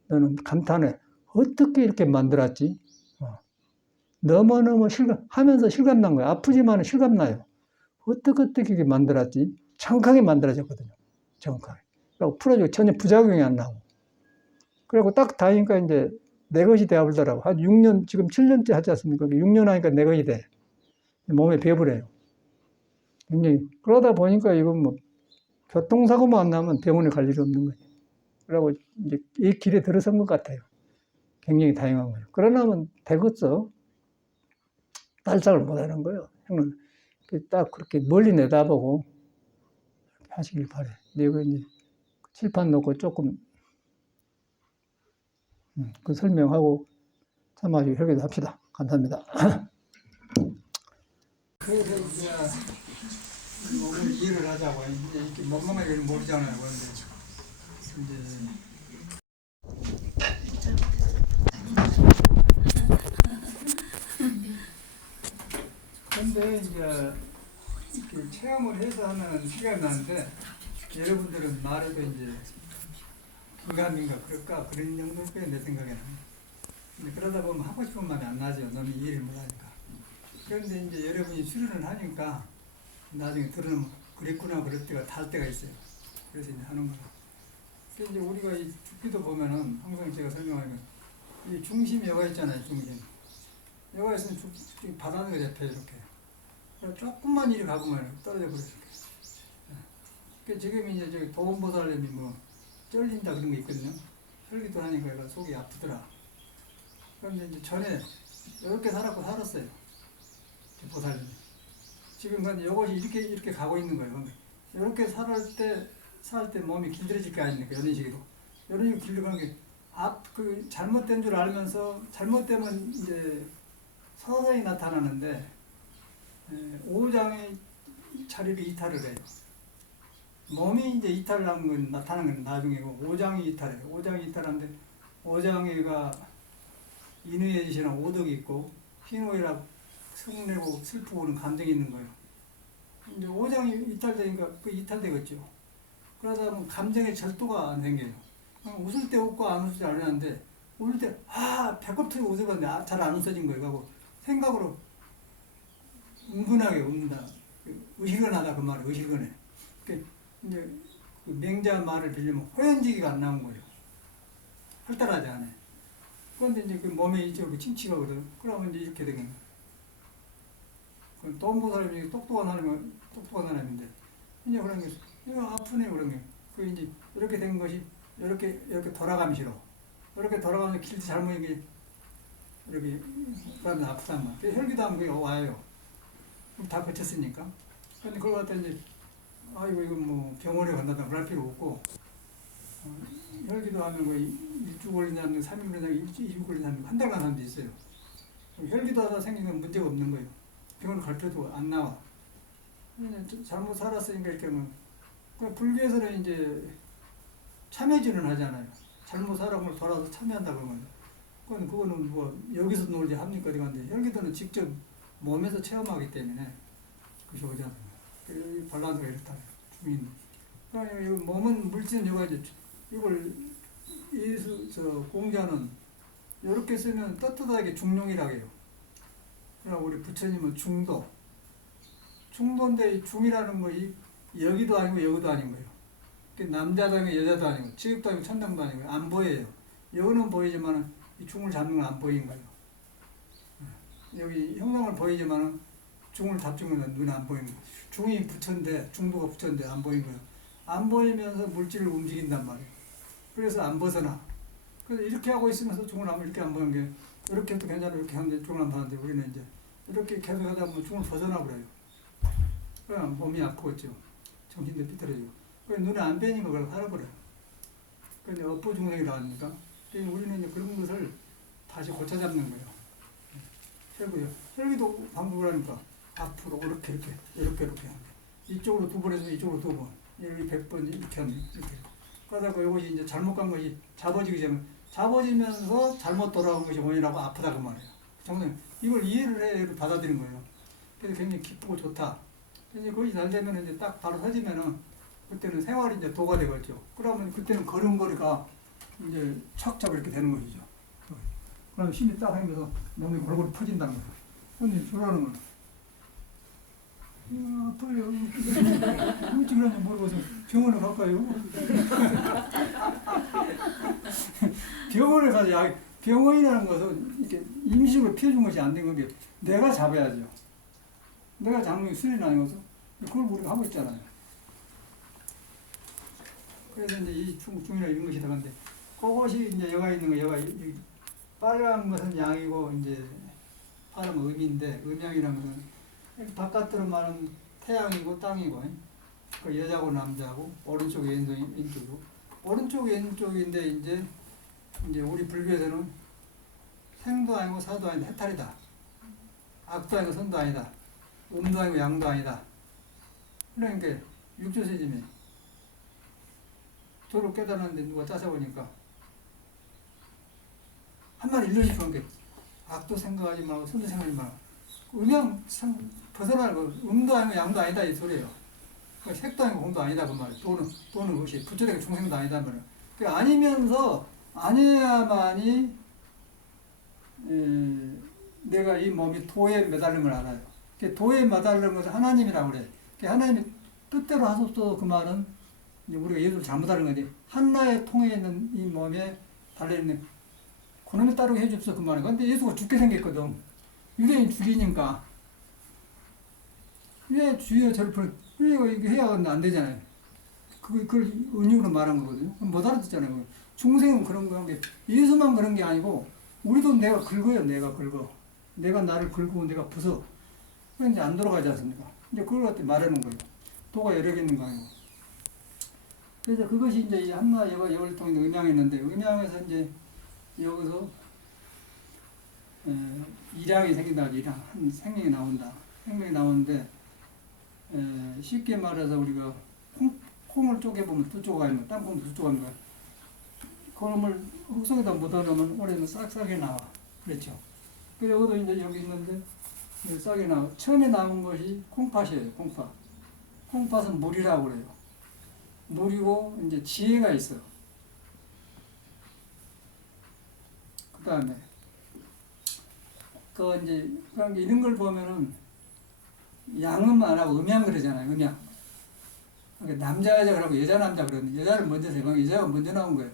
너는 감탄해. 어떻게 이렇게 만들었지? 너무너무 하면서 실감난 거야. 아프지만 실감나요. 어떻게 이렇게 만들었지? 정확하게 만들어졌거든요. 정확하게. 그리고 풀어주고 전혀 부작용이 안 나고. 그리고 딱 다니까 이제 내 것이 되어버리더라고. 한 6년, 지금 7년째 하지 않습니까? 6년 하니까 내 것이 돼. 몸에 배부려요. 굉장히. 그러다 보니까 이건 뭐, 교통사고만 안 나면 병원에 갈 일이 없는 거예요. 그러고 이제 이 길에 들어선 것 같아요. 굉장히 다양한 거예요. 그러나면 되겠어. 딸짝을 못 하는 거예요. 형은 딱 그렇게 멀리 내다보고 하시길 바래. 내가 이제 칠판 놓고 조금 그 설명하고 참아주고 혈기도 합시다. 감사합니다. 그래서 이제 몸을 이해를 하자고. 이제 이렇게 멍멍하게 모르잖아요. 근데 이제 근데 이제 이렇게 체험을 해서 하면 시간이 나는데 여러분들은 말해도 이제 긴가민가 그럴까 그런 정도일 거예요, 내 생각에는. 근데 그러다 보면 하고 싶은 말이 안 나죠. 너무 이해를 못하니까. 그런데 이제 여러분이 수련을 하니까 나중에 들으면 그랬구나 그럴 때가 달 때가 있어요. 그래서 이제 하는 거라. 그래서 이제 우리가 이 죽기도 보면은 항상 제가 설명하는 이 중심 여가 있잖아요. 중심. 여가에서는 바닥에 잡혀 이렇게. 조금만 이리 가보면 떨어져 버려요. 그 지금 이제 저기 보험보살님이 뭐 쩔린다 그런 거 있거든요. 혈기도 하니까 얘가 속이 아프더라. 그런데 이제 전에 이렇게 살았어요. 보살님이. 지금 근데 이것이 이렇게 가고 있는 거예요. 이렇게 살 때 몸이 길들여질 게 아닙니까? 이런 식으로. 이런 식으로 길들어가는 게 그 잘못된 줄 알면서 잘못되면 이제 서서히 나타나는데 오장의 자리를 이탈을 해요. 몸이 이제 이탈한 건 나타나는 건 나중이고 오장이 이탈해요. 오장이 이탈하는데 오장이가 인의의 짓이나 오덕이 있고 희노애락 성내고 슬프고 그런 감정이 있는 거예요. 이제 오장이 이탈되니까 그 이탈되겠죠. 그러다 보면 감정의 절도가 안 생겨요. 웃을 때 웃고 안 웃을 때 안 하는데 웃을 때 배꼽 터지고 웃어봤는데 잘 안 웃어진 거예요. 그리고 생각으로 은근하게 웃는다. 의실근하다 그 말은 의실근해. 그 이제 그 맹자 말을 빌리면 호연지기가 안 나온 거예요. 활달하지 않아요. 그런데 이제 그 몸에 이제 그 침치거든. 그러면 이제 이렇게 되는 거예요. 또 사람이 똑똑한 사람인데 이제 그런 게 이거 아프네 그런 게. 그 이제 이렇게 된 것이 이렇게 돌아가면 싫어. 이렇게 돌아가면 길 잘못 이게 이렇게 그러면 아프단 말. 혈기도 하면 그게 와요. 다 거쳤으니까. 그런데 그걸 갖다 이제 이거 뭐 병원에 간다든가 그럴 필요 없고 혈기도 하면 뭐 일주 걸리는 사람, 3일 걸리는 사람, 2주 걸리는 사람, 한 달 가는 사람도 있어요. 혈기도 하다 생기면 문제가 없는 거예요. 병원 갈 필요도 안 나와. 잘못 살았으니까 이렇게 하면 불교에서는 이제 참여진은 하잖아요. 잘못 살아온 걸 돌아서 참여한다 그러면 그거는 뭐 여기서 놀지 합니까? 그런데 혈기도는 직접 몸에서 체험하기 때문에 그것이 오잖아요. 이 밸런스가 이렇다. 주민. 그러니까 몸은 물질은 여가 이제 이걸 공자는 이렇게 쓰면 떳떳하게 중용이라고 해요. 그러나 우리 부처님은 중도. 중도인데 중이라는 거 여기도 아니고 여기도 아닌 거예요. 남자도 아니고 여자도 아니고 지극도 아니고 천당도 아니고 안 보여요. 여기는 보이지만 이 중을 잡는 건 안 보이는 거예요. 여기 형상을 보이지만 중을 잡는 건 눈에 안 보이는 거예요. 중이 부처인데 중도가 부처인데 안 보이는 거예요. 안 보이면서 물질을 움직인단 말이에요. 그래서 안 벗어나. 그래서 이렇게 하고 있으면서 중을 하면 이렇게 안 보이는 게 이렇게 해도 괜찮아 이렇게 하는데 중을 안 보는데 우리는 이제 이렇게 계속 하다 보면 중을 벗어나 버려요. 그럼 몸이 아프겠죠. 정신도 삐뚤어지고. 눈에 안 뵈니까 그걸 살아버려요. 그런데 업보중생이라고 합니까? 우리는 이제 그런 것을 다시 고쳐잡는 거예요. 혈기도 방법을 하니까 앞으로 이렇게 이쪽으로 2번 해서 이쪽으로 2번 여기 100번 이렇게 하면 이렇게. 그러다가 이것이 이제 잘못 간 것이 잡아지면서 잘못 돌아온 것이 원인이라고 아프다 그 말이에요. 정말 이걸 이해를 해 받아들인 거예요. 그래서 굉장히 기쁘고 좋다. 이제 그것이 잘 되면 이제 딱 바로 서지면은 그때는 생활이 이제 도가 되겠죠. 그러면 그때는 걸음걸이가 이제 착착 이렇게 되는 것이죠. 그럼 힘이 딱 하면서 몸이 골고루 퍼진다는 거예요. 근데 저라는 건 아파요. 일찍 일어나서 모르고서 병원에 갈까요? 병원에 가서 병원이라는 것은 이렇게 임시로 피워준 것이 안 된 건 게 내가 잡아야죠. 내가 잡는 게 수련이 아니어서 그걸 우리가 하고 있잖아요. 그래서 이제 이 중이나 이런 것이 들어간데 그것이 이제 여가 있는 거 여가 빨간 것은 양이고 이제 파란 건 음인데 음양이라는 것은 바깥으로 말하면 태양이고 땅이고 그 여자고 남자고 오른쪽 왼쪽이고 오른쪽 왼쪽인데 이제 우리 불교에서는 생도 아니고 사도 아닌데 해탈이다. 악도 아니고 선도 아니다. 음도 아니고 양도 아니다. 그러니까 육조세님이 도를 깨달았는데 누가 따져보니까 한마디 일러주는 게 악도 생각하지 말고 선도 생각하지 말고 음양 벗어나고 음도 아니고 양도 아니다 이 소리예요. 색도 아니고 공도 아니다 그 말이에요. 도는 그것이 부처되고 중생도 아니다 말이에요. 그 아니면서 아니야만이 내가 이 몸이 도에 매달린 걸 알아요. 도에 매달린 것을 하나님이라고 그래. 하나님이 뜻대로 하소서 그 말은 우리가 예수를 잘못 알은 거지. 한나의 통에 있는 이 몸에 달려있는 그놈에 따르게 해줍소 그 말이에요. 근데 예수가 죽게 생겼거든. 유대인 죽이니까 왜 주여 저를 이거 해야 안 되잖아요. 그걸 은유로 말한 거거든요. 못 알아듣잖아요. 중생은 그런 거 게 예수만 그런 게 아니고 우리도 내가 긁어요. 내가 긁어. 내가 나를 긁고 내가 부숴. 그럼 이제 안 돌아가지 않습니까? 이제 그걸 갖다 말하는 거예요. 도가 여러 개 있는 거 아니고. 그래서 그것이 이제 이 한나 여걸 통해 음양이 있는데 음양에서 이제 여기서 일양이 생긴다. 일양 한 생명이 나온다. 생명이 나오는데 쉽게 말해서 우리가 콩을 쪼개보면 두 조각 아니면 땅콩도 두 조각인 거야. 그걸 흙속에다 묻어놓으면 올해는 싹싹이 나와. 그렇죠. 그래서 여기도 이제 여기 있는데 싹이 나와. 처음에 나온 것이 콩팥이에요. 콩팥. 콩팥은 물이라고 그래요. 물이고 이제 지혜가 있어. 그 다음에 이제 그런 게 이런 걸 보면은 양음 안 하고 음양 그러잖아요. 음양. 그러니까 남자 여자 그러고 여자 남자 그러는데 여자를 먼저 세방 여자가 먼저 나온 거예요.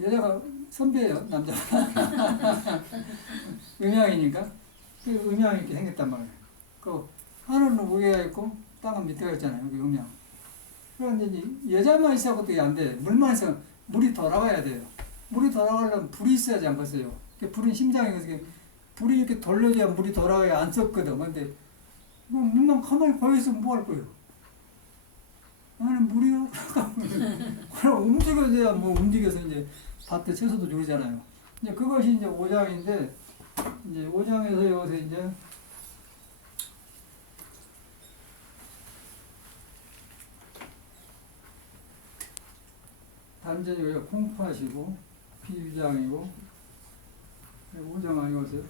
여자가 선배예요. 남자가. 음양이니까 그 음양이 이렇게 생겼단 말이에요. 그 하늘은 위에가 있고 땅은 밑에가 있잖아요. 여기 음양. 그런데 이제 여자만 있어도 그게 안 돼. 물만 있으면 물이 돌아가야 돼요. 물이 돌아가려면 불이 있어야지 않겠어요. 불은 심장이거든요. 불이 이렇게 돌려줘야 물이 돌아가야 안 썩거든. 근데 물만 가만히 보여있으면 뭐 할 거예요? 나는 물이요? 그럼 움직여줘야 뭐 움직여서 이제 밭에 채소도 주잖아요. 이제 그것이 이제 5장인데, 이제 5장에서 여기서 이제 단전이 여기가 콩팥이고, 비장이고, 5장 아니었어요?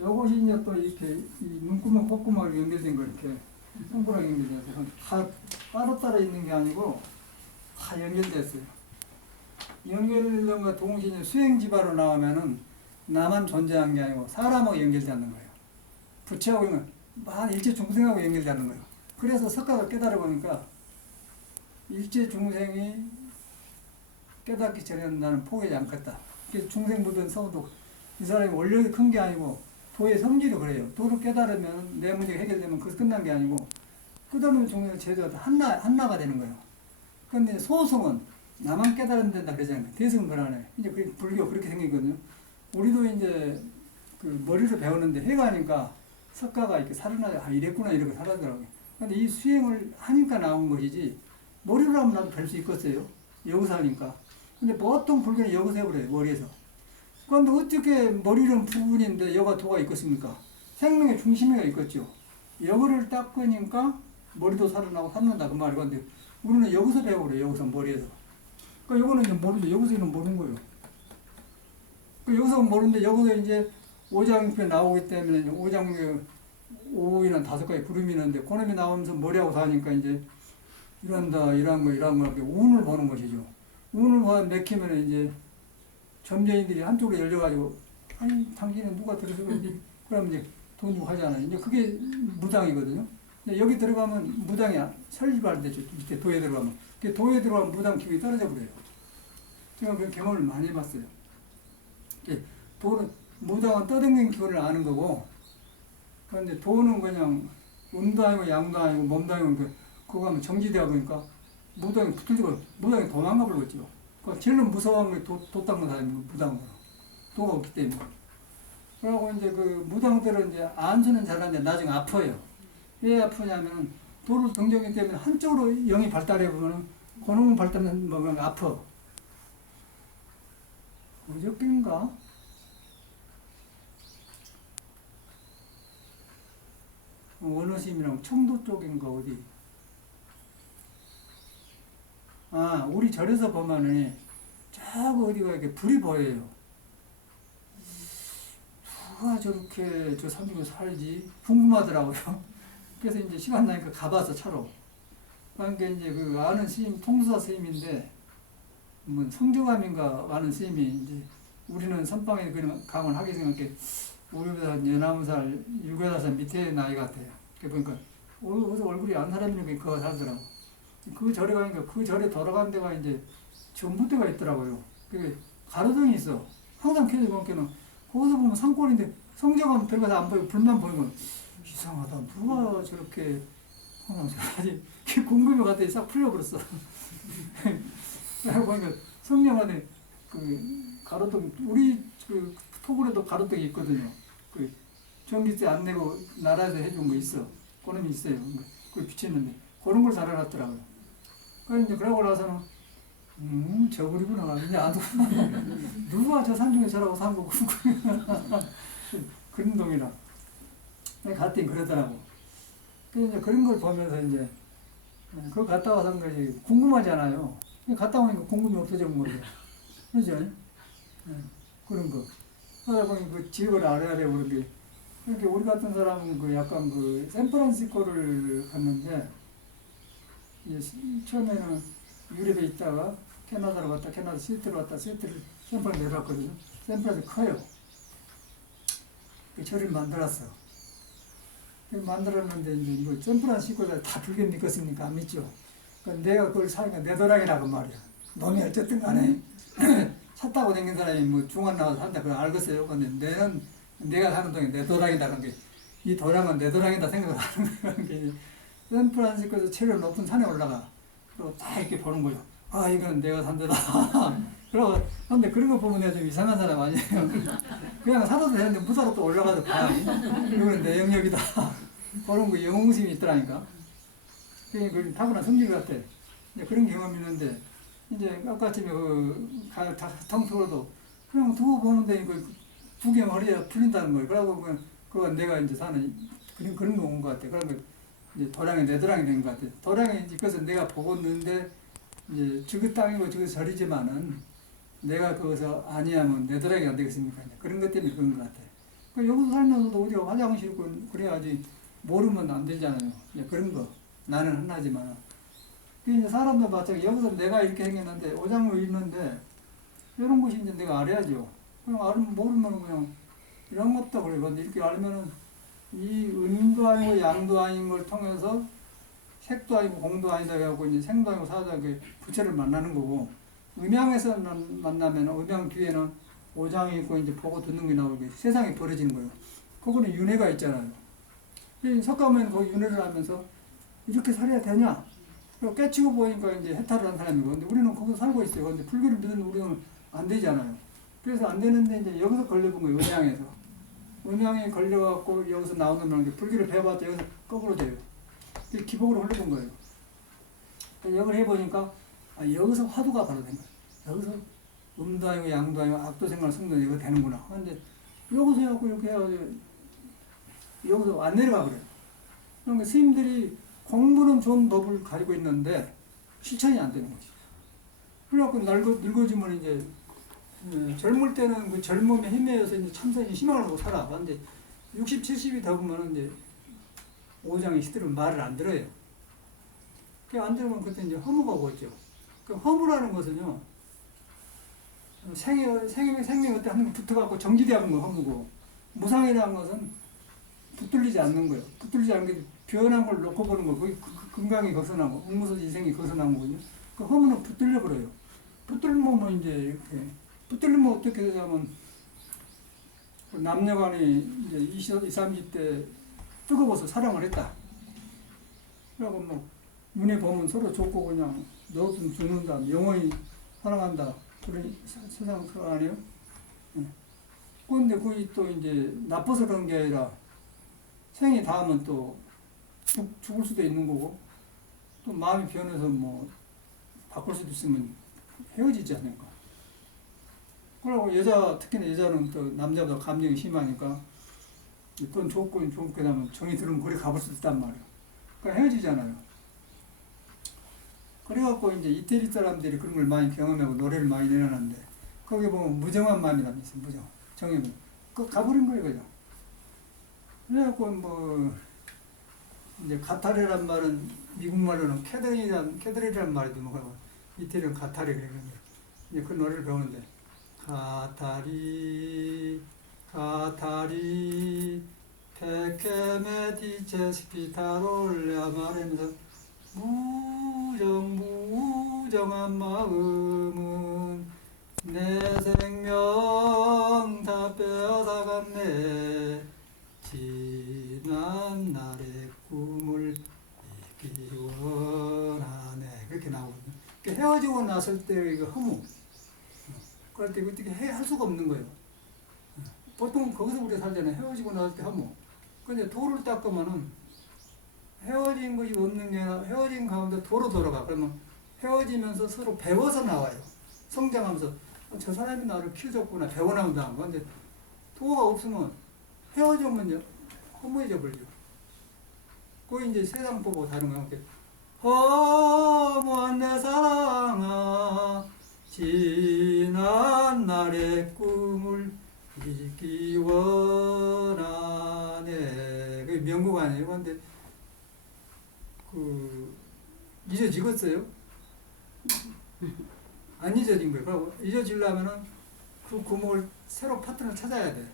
요것이 이제 또 이렇게 이 눈구멍, 콧구멍으로 연결된 거 이렇게 동그랗게 연결돼서 다 따로따로 있는 게 아니고 다 연결됐어요. 연결된 것과 동시에 수행지바로 나오면은 나만 존재한 게 아니고 사람하고 연결되는 거예요. 부처하고 일체 중생하고 연결되는 거예요. 그래서 석가가 깨달아보니까 일체 중생이 깨닫기 전에는 나는 포기하지 않겠다. 그래서 중생 묻은 서도 이 사람이 원력이 큰 게 아니고 도의 성질이 그래요. 도를 깨달으면 내 문제가 해결되면 그것이 끝난 게 아니고 끝없는 종류의 제도가 한나가 되는 거예요. 그런데 소승은 나만 깨달으면 된다 그러잖아요. 대승은 그러네. 이제 불교 그렇게 생기거든요. 우리도 이제 그 머리로 배우는데 해가니까 석가가 이렇게 살아나자, 이랬구나 이렇게 살아더라고요. 근데 이 수행을 하니까 나온 것이지 머리로 하면 나도 뵐 수 있겠어요. 여기서 하니까. 근데 보통 불교는 여기서 해버려요. 머리에서. 그런데 어떻게 머리는 부분인데 여가 도가 있겠습니까? 생명의 중심이가 있겠죠. 여기를 닦으니까 머리도 살아나고 살는다 그 말이고 근데 우리는 여기서 배워버려요. 여기서 머리에서. 그러니까 요거는 이제 모르죠. 여기서는 모르는 거예요. 여기서 모르는데 여기서 이제 오장표에 나오기 때문에 오장표에 5이나 5가지 구름이 있는데 그놈이 나오면서 머리하고 사니까 이제 이런 거 이렇게 운을 보는 것이죠. 운을 봐 맥히면 이제 점쟁이들이 한쪽으로 열려가지고 아니 당신은 누가 들어서 그런지 그러면 이제 돈 주고 하잖아요. 이제 그게 무당이거든요. 근데 여기 들어가면 무당이야. 설립할 때 밑에 도에 들어가면 도에 들어가면 무당 기운이 떨어져 버려요. 제가 그 경험을 많이 해봤어요. 도는 무당은 떠댕긴 기운을 아는 거고 그런데 도는 그냥 음도 아니고 양도 아니고 몸도 아니고 그거 하면 정지되어 보니까 무당이 붙들리고 무당이 도망가 버렸죠. 제일 무서운 게 도 닦는 사람이고 무당으로 도가 없기 때문에. 그러고 이제 그 무당들은 이제 안수는 잘하는데 나중에 아파요. 왜 아프냐면 도를 등정이기 때문에 한쪽으로 영이 발달해 보면은 그놈은 발달은 뭐가 아파. 어저께인가? 원어심이랑 청도 쪽인가 어디. 아, 우리 절에서 보면은 저 어디가 이렇게 불이 보여요. 누가 저렇게 저 산중에 살지? 궁금하더라고요. 그래서 이제 시간 나니까 가봐서 차로. 그러니까 이제 그 아는 스님, 통수사 스님인데, 뭐 성조감인가 아는 스님이 이제 우리는 선방에 그냥 강을 하게 생각해 우리보다 14살, 7살 밑에 나이 같아요. 그러니까 어디서 얼굴이 안 사람이니까 그거 살더라고. 그 절에 가니까 그 절에 돌아간 데가 이제 전봇대가 있더라고요. 그 가로등이 있어. 항상 켜져 보니까는 거기서 보면 산골인데 성조감 들어가서 안 보이고 불만 보이면 이상하다. 누가 저렇게 항상 저러지? 궁금해 갔더니 싹 풀려버렸어. 보니까 성령안에 그 가로등, 우리 그 토굴에도 가로등이 있거든요. 그 전기세 안 내고 나라에서 해준 거 있어. 그런 게 있어요. 그걸 비쳤는데 그런 걸 달아놨더라고요. 그래서 이제 그러고 나서는 저글이구나. 이제 안 누가 저 산중에 저라고 산 거고 그런 동이라. 갔더니 그러더라고. 그래서 이제 그런 걸 보면서 이제 그거 갔다 와서 한 거지 궁금하잖아요. 갔다 오니까 궁금이 없어진 거예요. 그죠? 그런 거. 하다 보니 그 지역을 알아야 되고 그런 게. 이렇게 우리 같은 사람은 그 약간 그 샌프란시스코를 갔는데, 이제 처음에는 유럽에 있다가 캐나다로 갔다, 캐나다 시애틀로 갔다, 시애틀을 샌프란시스코 내려왔거든요. 샌프란시스코 커요. 그 절을 만들었어. 만들었는데, 이제 뭐 샌프란시스코에서 다 불교 믿겠습니까? 안 믿죠. 내가 그걸 사니까 내 도랑이라고 말이야. 놈이 어쨌든 간에 차 타고 다니는 사람이 뭐 중간 나와서 산다 그걸 알겠어요. 근데 내가 사는 동에 내 도랑이다. 그런 게, 이 도랑은 내 도랑이다 생각을 하는 거야. 게 샌프란시스코에서 제일 높은 산에 올라가. 그리고 다 이렇게 보는 거죠. 아, 이건 내가 산 데다. 그러고, 근데 그런 거 보면 내가 좀 이상한 사람 아니에요. 그냥 살아도 되는데 무사로 또 올라가서 봐. 이거는 내 영역이다. 그런 거 영웅심이 있더라니까. 그 타고난 성질 같아. 이제 그런 경험이 있는데, 이제 아까쯤에 통틀어도 그냥 두고 보는데 구경 허리가 풀린다는 거예요. 그러고 그건 내가 이제 사는 그런 거 온 것 같아. 그러면 이제 도량이 내 도량이 된 것 같아. 도량이 그래서 내가 보고 있는데 이제 저그 땅이고 저그 절이지만은 내가 거기서 아니하면 내 도량이 안 되겠습니까? 그런 것 때문에 그런 것 같아. 여기서 살면서도 어디가 화장실 있고 그래야지 모르면 안 되잖아요. 그런 거. 나는 하나지만. 이제 사람도 마찬가지. 여기서 내가 이렇게 생겼는데, 오장을 있는데, 이런 것이 이제 내가 알아야죠. 그냥 알면, 모르면 그냥, 이런 것도 그래. 근데 이렇게 알면은, 이 음도 아니고 양도 아닌 걸 통해서, 색도 아니고 공도 아니다 해갖고, 이제 생도 아니고 사도 아니고 부처를 만나는 거고, 음양에서 만나면, 음양 뒤에는 오장이 있고, 이제 보고 듣는 게 나오고, 세상이 벌어지는 거예요. 그거는 윤회가 있잖아요. 석가모니는 거기 윤회를 하면서, 이렇게 살아야 되냐? 깨치고 보니까 이제 해탈을 한 사람이고, 근데 우리는 거기서 살고 있어요. 근데 불교를 믿는 우리는 안 되잖아요. 그래서 안 되는데 이제 여기서 걸려본 거예요. 음양에서. 음양에 걸려갖고 여기서 나오는 게 불교를 배워봤자 여기서 거꾸로 돼요. 기복으로 흘러본 거예요. 여기를 해보니까 여기서 화두가 바로 된 거예요. 여기서 음도 아니고 양도 아니고 악도 생각 성도 이거 되는구나. 근데 여기서 해갖고 이렇게 해가지고 여기서 안 내려가 버려요. 그러니까 스님들이 공부는 좋은 법을 가지고 있는데 실천이 안 되는 거지. 그래갖고 늙어지면 이제 젊을 때는 그 젊음의 힘에서 이제 참선이 희망을 하고 살아. 근데 60, 70이 더 보면 이제 오장이 시들은 말을 안 들어요. 그 안 들으면 그때 이제 허무가 오죠. 그 허무라는 것은요, 생명 어때 하는 거 붙어갖고 정지되는 거 허무고, 무상이라는 것은 붙들리지 않는 거예요. 붙들리지 않는 게 변한 걸 놓고 보는 거, 거기 건강이 거기서 나고, 응무소 인생이 거기서 나온 거거든요. 그 허무는 붙들려 버려요. 붙들면 이제 이렇게, 붙들리면 어떻게 되냐면, 남녀간이 이제 20, 30대 뜨거워서 사랑을 했다. 그리고 뭐, 눈에 보면 서로 좋고 그냥 넣었으면 죽는다. 영원히 사랑한다. 그런 세상 그거 아니에요? 그런데 그게 또 이제 나빠서 그런 게 아니라, 생이 닿으면 또 죽을 수도 있는 거고, 또 마음이 변해서 뭐 바꿀 수도 있으면 헤어지지 않을까. 그리고 특히나 여자는 또 남자보다 감정이 심하니까 돈 좋고 좋게 나면 정이 들으면 거기 가볼 수 있단 말이에요. 그러니까 헤어지잖아요. 그래갖고 이제 이태리 사람들이 그런 걸 많이 경험하고 노래를 많이 내놨는데 거기 보면 무정한 마음이라고 있어요. 무정. 정해면. 그 가버린 거예요, 그죠? 그래갖고 뭐 이제 가타르란 말은 미국 말로는 캐들이란 말이도 뭐고 이태리는 가타리 그러거든요. 이제 그 노래를 배우는데 가타리 페케메 디체 스피타롤레 말하면서 무정한 마음은 내 생명 다 빼앗아갔네 지난 날의 꿈을 잊기 원하네 그렇게 나오거든요. 헤어지고 났을 때 이거 허무 그럴 때 어떻게 할 수가 없는 거예요. 보통 거기서 우리가 살잖아요. 헤어지고 나올 때 허무. 근데 도를 닦으면은 헤어진 것이 없는 게 아니라 헤어진 가운데 도로 돌아가. 그러면 헤어지면서 서로 배워서 나와요. 성장하면서 저 사람이 나를 키워줬구나 배워나온다는 거. 근데 도가 없으면 헤어지면 허무해져 버리죠. 그거 이제 세상 보고 다른 거야. 허무한 내 사랑아 지난 날의 꿈을 잊기 원하네. 그게 명곡 아니에요. 근데 잊어지겠어요? 안 잊어진 거예요. 그리고 잊어지려면은 그 구멍을 새로 파트너를 찾아야 돼.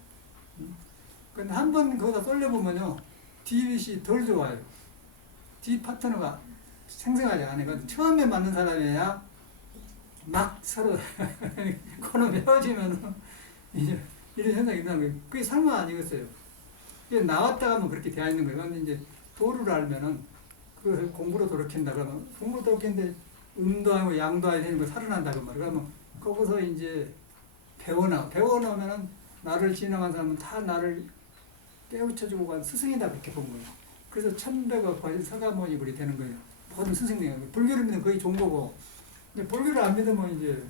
근데 한 번 거기다 쏠려보면요, 뒷이 덜 좋아요. 뒷 파트너가 생생하지 않아요. 처음에 맞는 사람이야 막 서로 그놈 헤어지면 이제 이런 현상이 일어나는 거예요. 그게 설마 아니겠어요? 나왔다 가면 그렇게 되어 있는 거예요. 근데 이제 도를 알면은 그 공부로 돌이킨다 그러면 공부로 돌이키는데 음도 아니고 양도 아니고 되는 거 살아난다 그 말이에요. 그러면 거기서 이제 배워나오면은 나를 지나간 사람은 다 나를 깨우쳐주고 간 스승이다 그렇게 본 거예요. 그래서 천배가 과연 서가모니 그리 되는 거예요. 모든 스승님. 불교를 믿으면 거의 종보고, 이제 불교를 안 믿으면 이제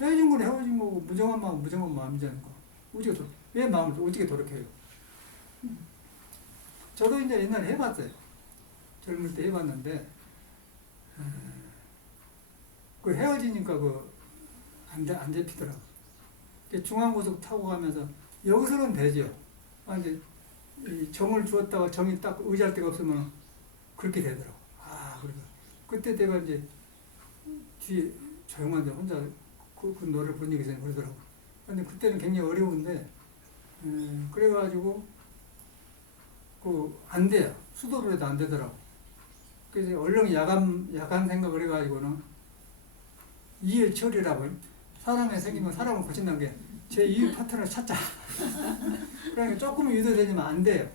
헤어진 건 헤어진 거고, 무정한 마음이지 않을까. 왜 마음을 어떻게 돌이켜요? 저도 이제 옛날에 해봤어요. 젊을 때 해봤는데, 그 헤어지니까 안 잡히더라고. 중앙고속 타고 가면서, 여기서는 되죠. 이제 정을 주었다가 정이 딱 의지할 데가 없으면 그렇게 되더라고. 그래서 그때 내가 이제 뒤에 조용한데 혼자 그 노래를 부른 적이 있어요. 그러더라고. 근데 그때는 굉장히 어려운데, 그래가지고, 안 돼요. 수도로 해도 안 되더라고. 그래서 얼른 야간 생각을 해가지고는 이일철이라고 사람의 생기면 사람을 고친다는 게 제 이유 파트너를 찾자. 그러니까 조금 유도되지만 안 돼요.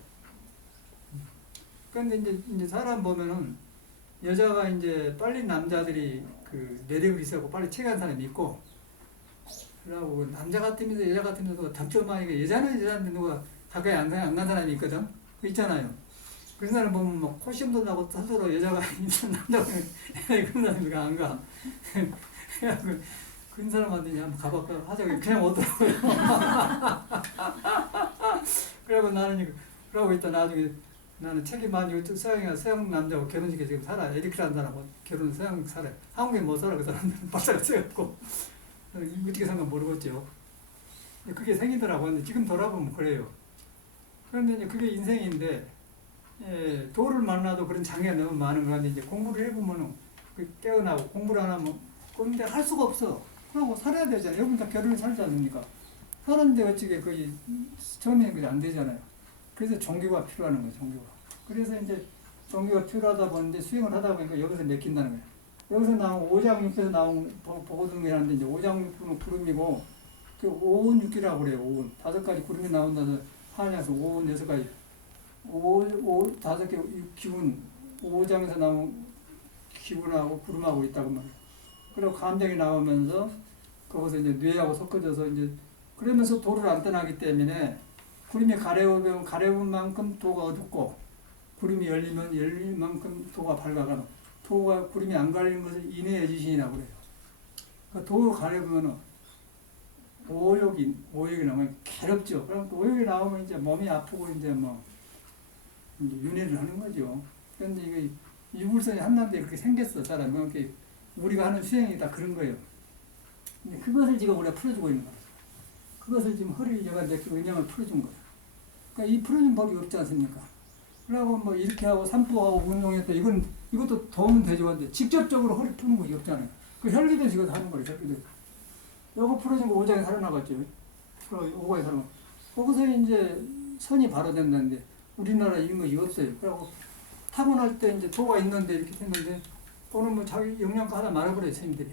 그런데 이제 사람 보면은 여자가 이제 빨리 남자들이 그 매력을 있어고 빨리 체계한 사람이 있고, 그러고 남자 같으면서 여자 같으면서 답답하니까 여자는 여자인데 누가 가까이 안 간 사람이 있거든. 그 있잖아요. 그런 사람 보면 막 코시험도 나고 스스로 여자가 있는 남자가 그런 사람이 안 가. 그런 사람한테 이제 한번 가볼까 하자고 그냥 오더라고요. 그러고 나는 그러고 있다 나중에 나는 책이 많이 서양 남자하고 결혼식에 지금 살아. 에리크라는 사람하고 결혼 서양 살아. 한국에 못 살아. 그 사람들은 발사가 세갖고 어떻게 생각 모르겠죠. 그게 생기더라고. 근데 지금 돌아보면 그래요. 그런데 이제 그게 인생인데, 도를 만나도 그런 장애가 너무 많은 건데, 이제 공부를 해보면은 깨어나고 공부를 안 하면, 그런데 할 수가 없어. 그러고 살아야 되잖아요. 여러분 다 결혼을 살지 않습니까? 사는데 어찌게 거의 처음에는 그게 안 되잖아요. 그래서 종교가 필요한 거예요, 종교가. 그래서 이제 종교가 필요하다 보는데 수행을 하다 보니까 여기서 맥힌다는 거예요. 여기서 나온 오장육에서 나온 보고등이라는데 이제 오장육은 구름이고, 그 오운육기라고 그래요, 오운. 5가지 구름이 나온다서 한양에서 오운 6가지. 다섯 개 기운, 오장에서 나온 기운하고 구름하고 있다고 말이에요. 그리고 감정이 나오면서 거기서 이제 뇌하고 섞어져서 이제 그러면서 도를 안 떠나기 때문에 구름이 가려우면 가려운 만큼 도가 어둡고, 구름이 열리면 열린 만큼 도가 밝아가는, 구름이 안 가리는 것을 인해의 지신이라고 그래요. 그러니까 도를 가려보면 오욕이 나오면 괴롭죠. 그럼 오욕이 나오면 이제 몸이 아프고 이제 뭐 이제 윤회를 하는 거죠. 그런데 이게 유불선이 한남대에 그렇게 생겼어, 사람이. 그러니까 우리가 하는 수행이 다 그런 거예요. 근데 그것을 지금 우리가 풀어주고 있는 거예요. 그것을 지금 허리 제가 이제 영향을 풀어준 거예요. 그러니까 이 풀어준 법이 없지 않습니까? 그러고 뭐 이렇게 하고 산보하고 운동했다. 이것도 도움은 되죠. 근데 직접적으로 허리 푸는 것이 없잖아요. 그 혈기도 지금 하는 거예요. 혈기도. 요거 풀어준 거 오장에 살아나갔죠. 그 오가에 살아나. 거기서 이제 선이 바로 된다는데 우리나라 이런 것이 없어요. 그리고 타고날 때 이제 도가 있는데 이렇게 됐는데 또는 뭐 자기 영양가 하나 말아버려요, 스님들이.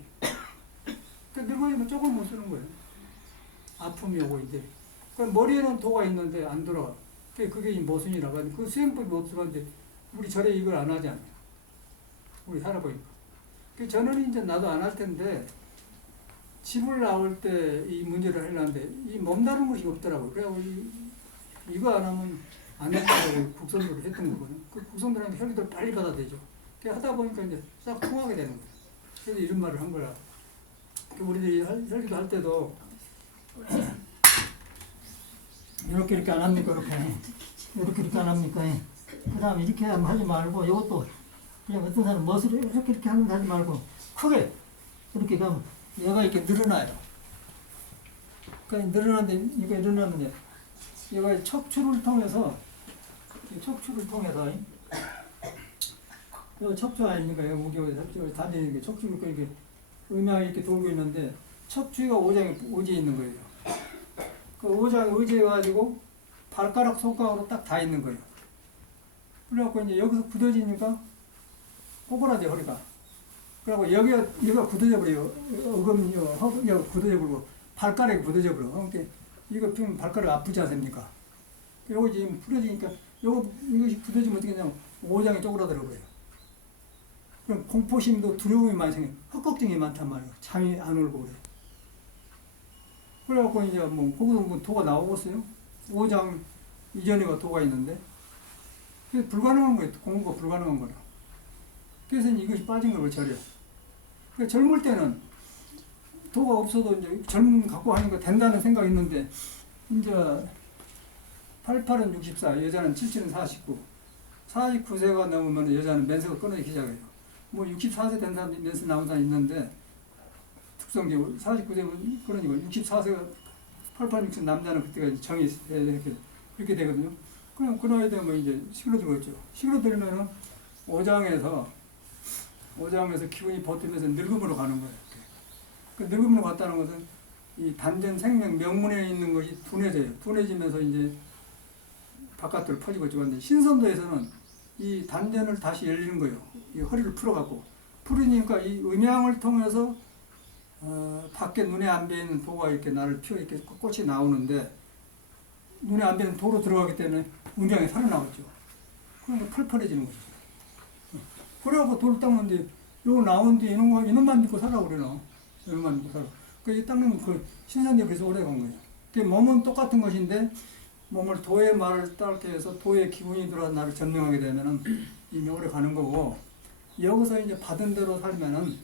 그러니까 늙어지면 조금 못 쓰는 거예요. 아픔이 오고 이제. 그러니까 머리에는 도가 있는데 안 들어가. 그게 모순이라고 하는데 그 수행법이 없어가는데 우리 절에 이걸 안 하잖아요. 우리 살아보니까. 저는 이제 나도 안 할 텐데 집을 나올 때 이 문제를 하려는데 이 몸다른 것이 없더라고요. 그래서 이거 안 하면 안 된다고 국선들을 했던 거거든요. 그 국선들한테 혈기를 빨리 받아들이죠. 하다 보니까 이제 싹 통하게 되는 거예요. 그래서 이런 말을 한 거야. 우리들이 혈기도 할 때도 이렇게 안 합니까? 이렇게 안 합니까? 그 다음에 이렇게 하지 말고 이것도 그냥 어떤 사람 멋을 이렇게 하지 말고 크게 이렇게 가면 얘가 이렇게 늘어나요. 그러니까 늘어나는데 이거 일어나면 얘가 척추를 통해서 이 척추 아닙니까? 여기 다니는 게 척추를 이렇게 음양이 이렇게 돌고 있는데 척추가 오장에 의지해 있는 거예요. 그 오장에 의지해가지고 발가락 손가락으로 딱 다 있는 거예요. 그래갖고 이제 여기서 굳어지니까 꼬부라져 허리가. 그리고 여기가 굳어져버려요. 여기가 굳어져버리고 발가락이 굳어져버려. 그러니까 이거 지금 발가락 아프지 않습니까? 요거 지금 풀어지니까 이것이 굳어지면 어떻게 되냐면 오장이 쪼그라들어버려요. 그럼 공포심도 두려움이 많이 생겨요. 헛걱정이 많단 말이에요. 잠이 안 오고 그래요. 그래갖고 이제 거기서 도가 나오겠어요? 오장 이전에가 도가 있는데. 그래서 불가능한 거예요. 공부가 불가능한 거라. 그래서 이것이 빠진 걸 절여. 그러니까 젊을 때는 도가 없어도 이제 젊음 갖고 하니까 된다는 생각이 있는데, 이제 88은 64, 여자는 77은 49. 49세가 넘으면 여자는 맨스가 끊어지기 시작해요. 64세 된 사람, 맨스 나온 사람 있는데, 특성적으로 49세면 끊어지고, 64세가 88, 60 남자는 그때가 정이 이렇게 되거든요. 그럼 그 나이 되면 이제 시그러들겠죠. 시그러들면은 오장에서 기운이 버티면서 늙음으로 가는 거예요. 그 늙음으로 갔다는 것은 이 단전 생명 명문에 있는 것이 둔해져요. 둔해지면서 이제 바깥으로 퍼지고 있는데 신선도에서는 이 단전을 다시 열리는 거예요. 이 허리를 풀어갖고 풀으니까 이 음양을 통해서 밖에 눈에 안 배이는 도가 이렇게 나를 피워 이렇게 꽃이 나오는데 눈에 안 배이는 도로 들어가기 때문에 음양이 살아나왔죠. 그러니까 펄펄해지는 거죠. 그래갖고 돌을 닦는데 요거 나온 뒤에 이놈만 믿고 살아 그래요. 이놈만 믿고 살아. 그 닦는 그 신선이 그래서 오래 간 거예요. 그 몸은 똑같은 것인데 몸을 도의 말을 따르게 해서 도의 기분이 들어서 나를 전명하게 되면은 이미 오래 가는 거고 여기서 이제 받은 대로 살면은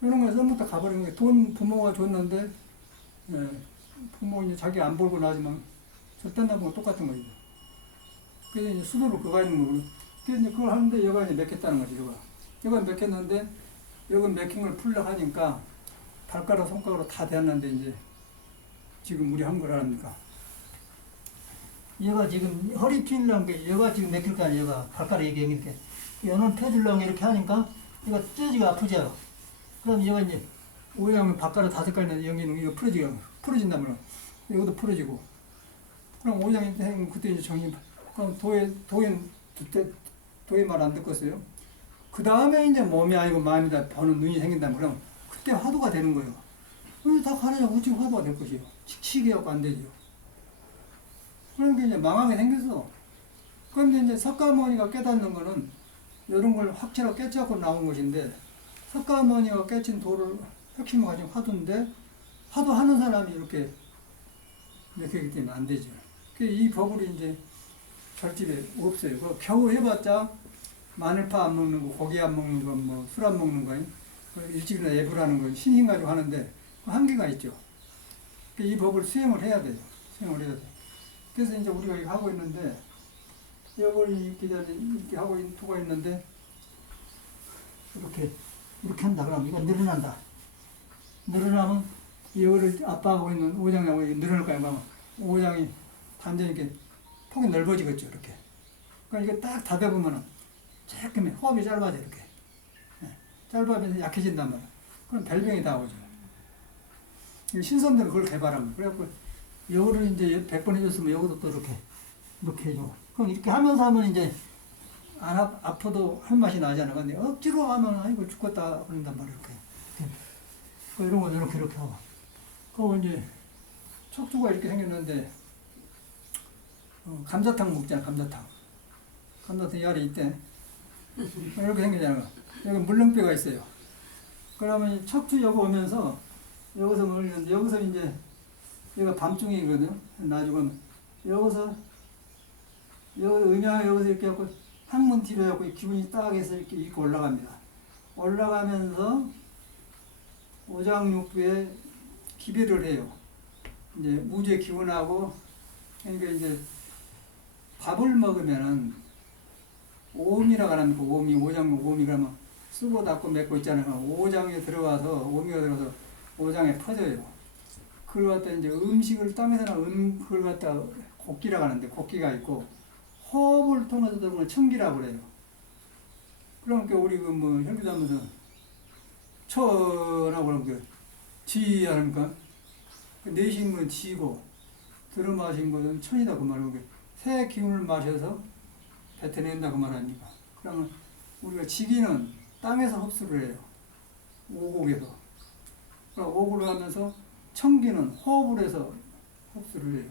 이런 거에 처음부터 가버리는 게 돈 부모가 줬는데 부모 이제 자기 안 벌고 나지만 절대 나보고 똑같은 거죠. 그래서 이제 수도로 그가 있는 거고. 그래서 이제 그걸 하는데 여가 이제 맥혔다는 거죠. 여가 맥혔는데 여기 맥힌 걸 풀려 하니까 발가락 손가락으로 다 됐는데 이제 지금 우리 한 걸 합니까? 얘가 지금 허리 펴려는 게 얘가 지금 맥힐 거 아니에요. 얘가 발가락 이렇게 얘는 펴주려고 이렇게 하니까 얘가 쪄지가 아프죠. 그럼 얘가 이제 오해하면 발가락 5가지나 여기는 이거 풀어진다면 이것도 풀어지고 그럼 오해장이 되면 그때 이제 정리 그럼 도의 말 안 듣겠어요? 그 다음에 이제 몸이 아니고 마음이다 보는 눈이 생긴다면 그럼 그때 화두가 되는 거예요. 다 가느냐 우측 화두가 될 것이에요. 칙칙해갖고 안 되죠. 그러니까 이제 망하게 생겼어. 그런데 이제 석가모니가 깨닫는 거는 이런 걸 확실하게 깨닫고 나온 것인데 석가모니가 깨친 도를 핵심을 가진 화두인데 화두하는 사람이 이렇게 하기 때문에 안 되죠. 이 법을 이제 절집에 없어요. 겨우 해봤자 마늘파 안 먹는 거, 고기 안 먹는 거, 뭐 술 안 먹는 거, 일찍이나 예불하는 거 신심 가지고 하는데 한계가 있죠. 이 법을 수행을 해야 돼요. 수행을 해야 돼. 그래서 이제 우리가 이거 하고 있는데, 이걸 이렇게 하고 두고 있는데, 이렇게 한다. 그러면 이거 늘어난다. 늘어나면 이거를 압박하고 있는 오장하고 늘어날 거야. 그러면 오장이 단전히 이렇게 폭이 넓어지겠죠. 이렇게. 그러니까 이게 딱 닫아보면은 조금 호흡이 짧아져. 이렇게. 짧아지면서 약해진단 말이야. 그럼 별병이 다 오죠. 신선들은 그걸 개발합니다. 그래갖고 이거를 이제 100번 해줬으면 이것도 또 이렇게 해줘. 그럼 이렇게 하면서 하면 이제 안 아파도 할 맛이 나잖아. 근데 억지로 하면 아이고 죽겠다 그런단 말이야. 이렇게. 이런 거 이렇게 하고. 그리고 이제 척추가 이렇게 생겼는데 감자탕 먹잖아. 감자탕 이 아래 있대. 이렇게 생기잖아. 여기 물렁뼈가 있어요. 그러면 척추 여기 오면서 여기서 물리는데 여기서 이제 여기가 밤중이거든요. 나중에 여기서 음양이 여기서 이렇게 하고 항문 뒤로 해갖고 기운이 딱 해서 이렇게 올라갑니다. 올라가면서 오장육부에 기별을 해요. 이제 무주의 기운하고, 그러니까 이제 밥을 먹으면은 오미라고 합니까? 오장육 오미 그러면 쓰고 닫고 맺고 있잖아요. 오장에 들어가서 오미가 들어가서 오장에 퍼져요. 그걸 갖다 이제 음식을 땅에서는 그걸 갖다 곡기라고 하는데 곡기가 있고 호흡을 통해서 들어오는 청기라고 그래요. 그러니까 우리 혈기하면서 천하고 그러면 지 하니까 내쉬는 건 지고 들어 마신 것은 천이다 그 말이고 새 기운을 마셔서 뱉어낸다 그 말 아닙니까? 그러면 우리가 지기는 땅에서 흡수를 해요. 오곡에서. 오곡을 하면서 청기는 호흡을 해서 흡수를 해요.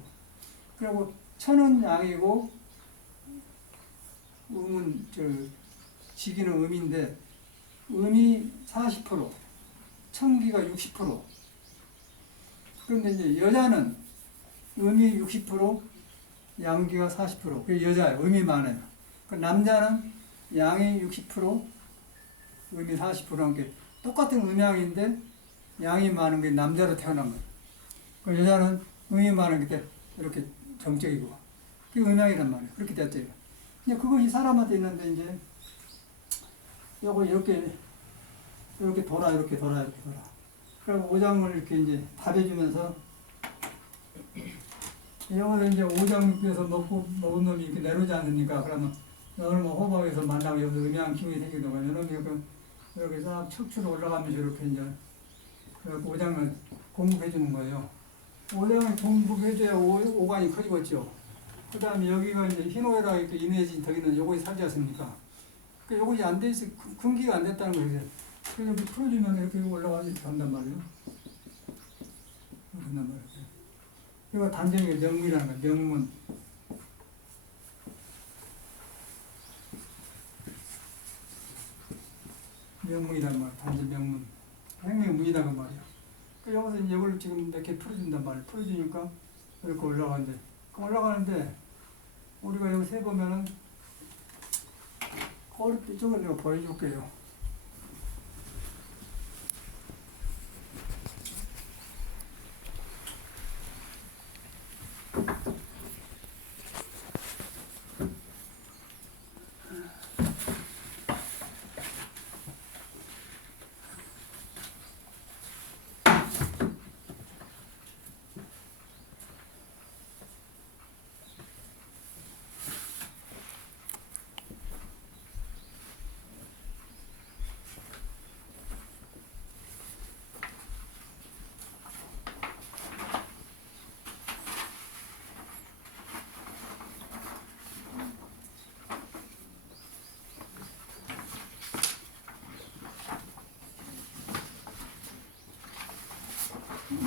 그리고 천은 양이고 음은 지기는 음인데 음이 40%, 청기가 60%. 그런데 이제 여자는 음이 60%, 양기가 40%. 그 여자예요. 음이 많아요. 그 남자는 양이 60%, 음이 40%한 게 똑같은 음양인데 양이 많은 게 남자로 태어난 거예요. 그 여자는 음이 많은 게 이렇게 정적이고 그게 음양이란 말이에요. 그렇게 됐죠. 이제 그것이 사람한테 있는데 이제 요거 이렇게 돌아. 그리고 오장을 이렇게 이제 답해주면서 여기서 이제 오장육부에서 먹은 놈이 이렇게 내려오지 않습니까? 그러면 오늘 호박에서 만나고 여기서 음양 기운이 생기는 거예요. 이놈이 이렇게 싹 척추로 올라가면서 이렇게 이제 오장을 공급해 주는 거예요. 오장을 공급해줘야 오간이 커지겠죠. 그 다음에 여기가 이제 흰오해라 이렇게 인해진 덕이는 요것이 살지 않습니까? 그러니까 요것이 안 돼 있어. 금기가 안 됐다는 거예요. 그래서 이렇게 풀어주면 이렇게 올라가서 이렇게 한단 말이에요. 한단 말이에요. 이거 단정이 명문이라는 거예요. 명문. 명문이란 말, 단지 명문. 행명문이다 그 말이야. 그러니까 여기서 이걸 지금 이렇게 풀어준단 말이야. 풀어주니까 이렇게 올라가는데, 우리가 여기 세보면은 허리띠 쪽을 내가 보여줄게요.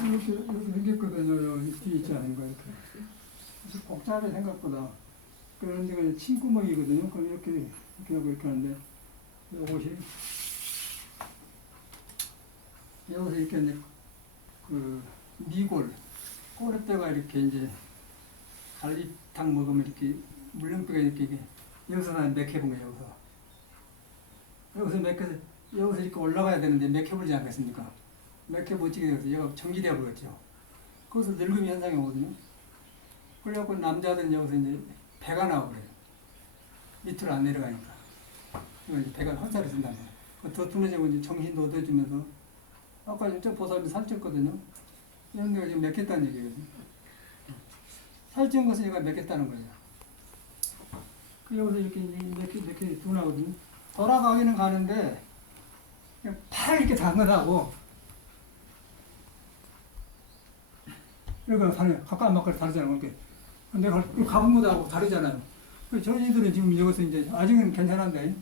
이렇게 생겼거든요. 뒤에 있지 않은가, 이렇게. 그래서 복잡해, 생각보다. 그런데 그냥 침구멍이거든요. 그럼 이렇게 하고 이렇게 하는데, 요것이, 여기서 이렇게 이제, 미골, 꼬리뼈가 이렇게 이제, 갈비탕 먹으면 이렇게, 물렁뼈가 이렇게, 여기서 나는 맥혀본 거예요, 여기서 이렇게 올라가야 되는데 맥혀버리지 않겠습니까? 맥혀 못 지게 돼서 얘가 정지되어 버렸죠. 그것을 늙음이 현상이 오거든요. 그래갖고 남자들은 여기서 이제 배가 나와 그래요. 밑으로 안 내려가니까. 이제 배가 헛살이 된단 말이에요. 더 둔해지고 이제 정신도 얻어지면서 아까 저 보살이 살쪘거든요. 이런 데가 지금 맥혔다는 얘기거든요. 살찐 것을 얘가 맥혔다는 거예요. 그 여기서 이렇게 맥혀 둔하거든요. 돌아가기는 가는데 그냥 팔 이렇게 당근하고 여기가 다르 가까운 막걸리 다르잖아요. 이렇게 내가 가본 것하고 다르잖아요. 저희들은 지금 여기서 이제 아직은 괜찮은데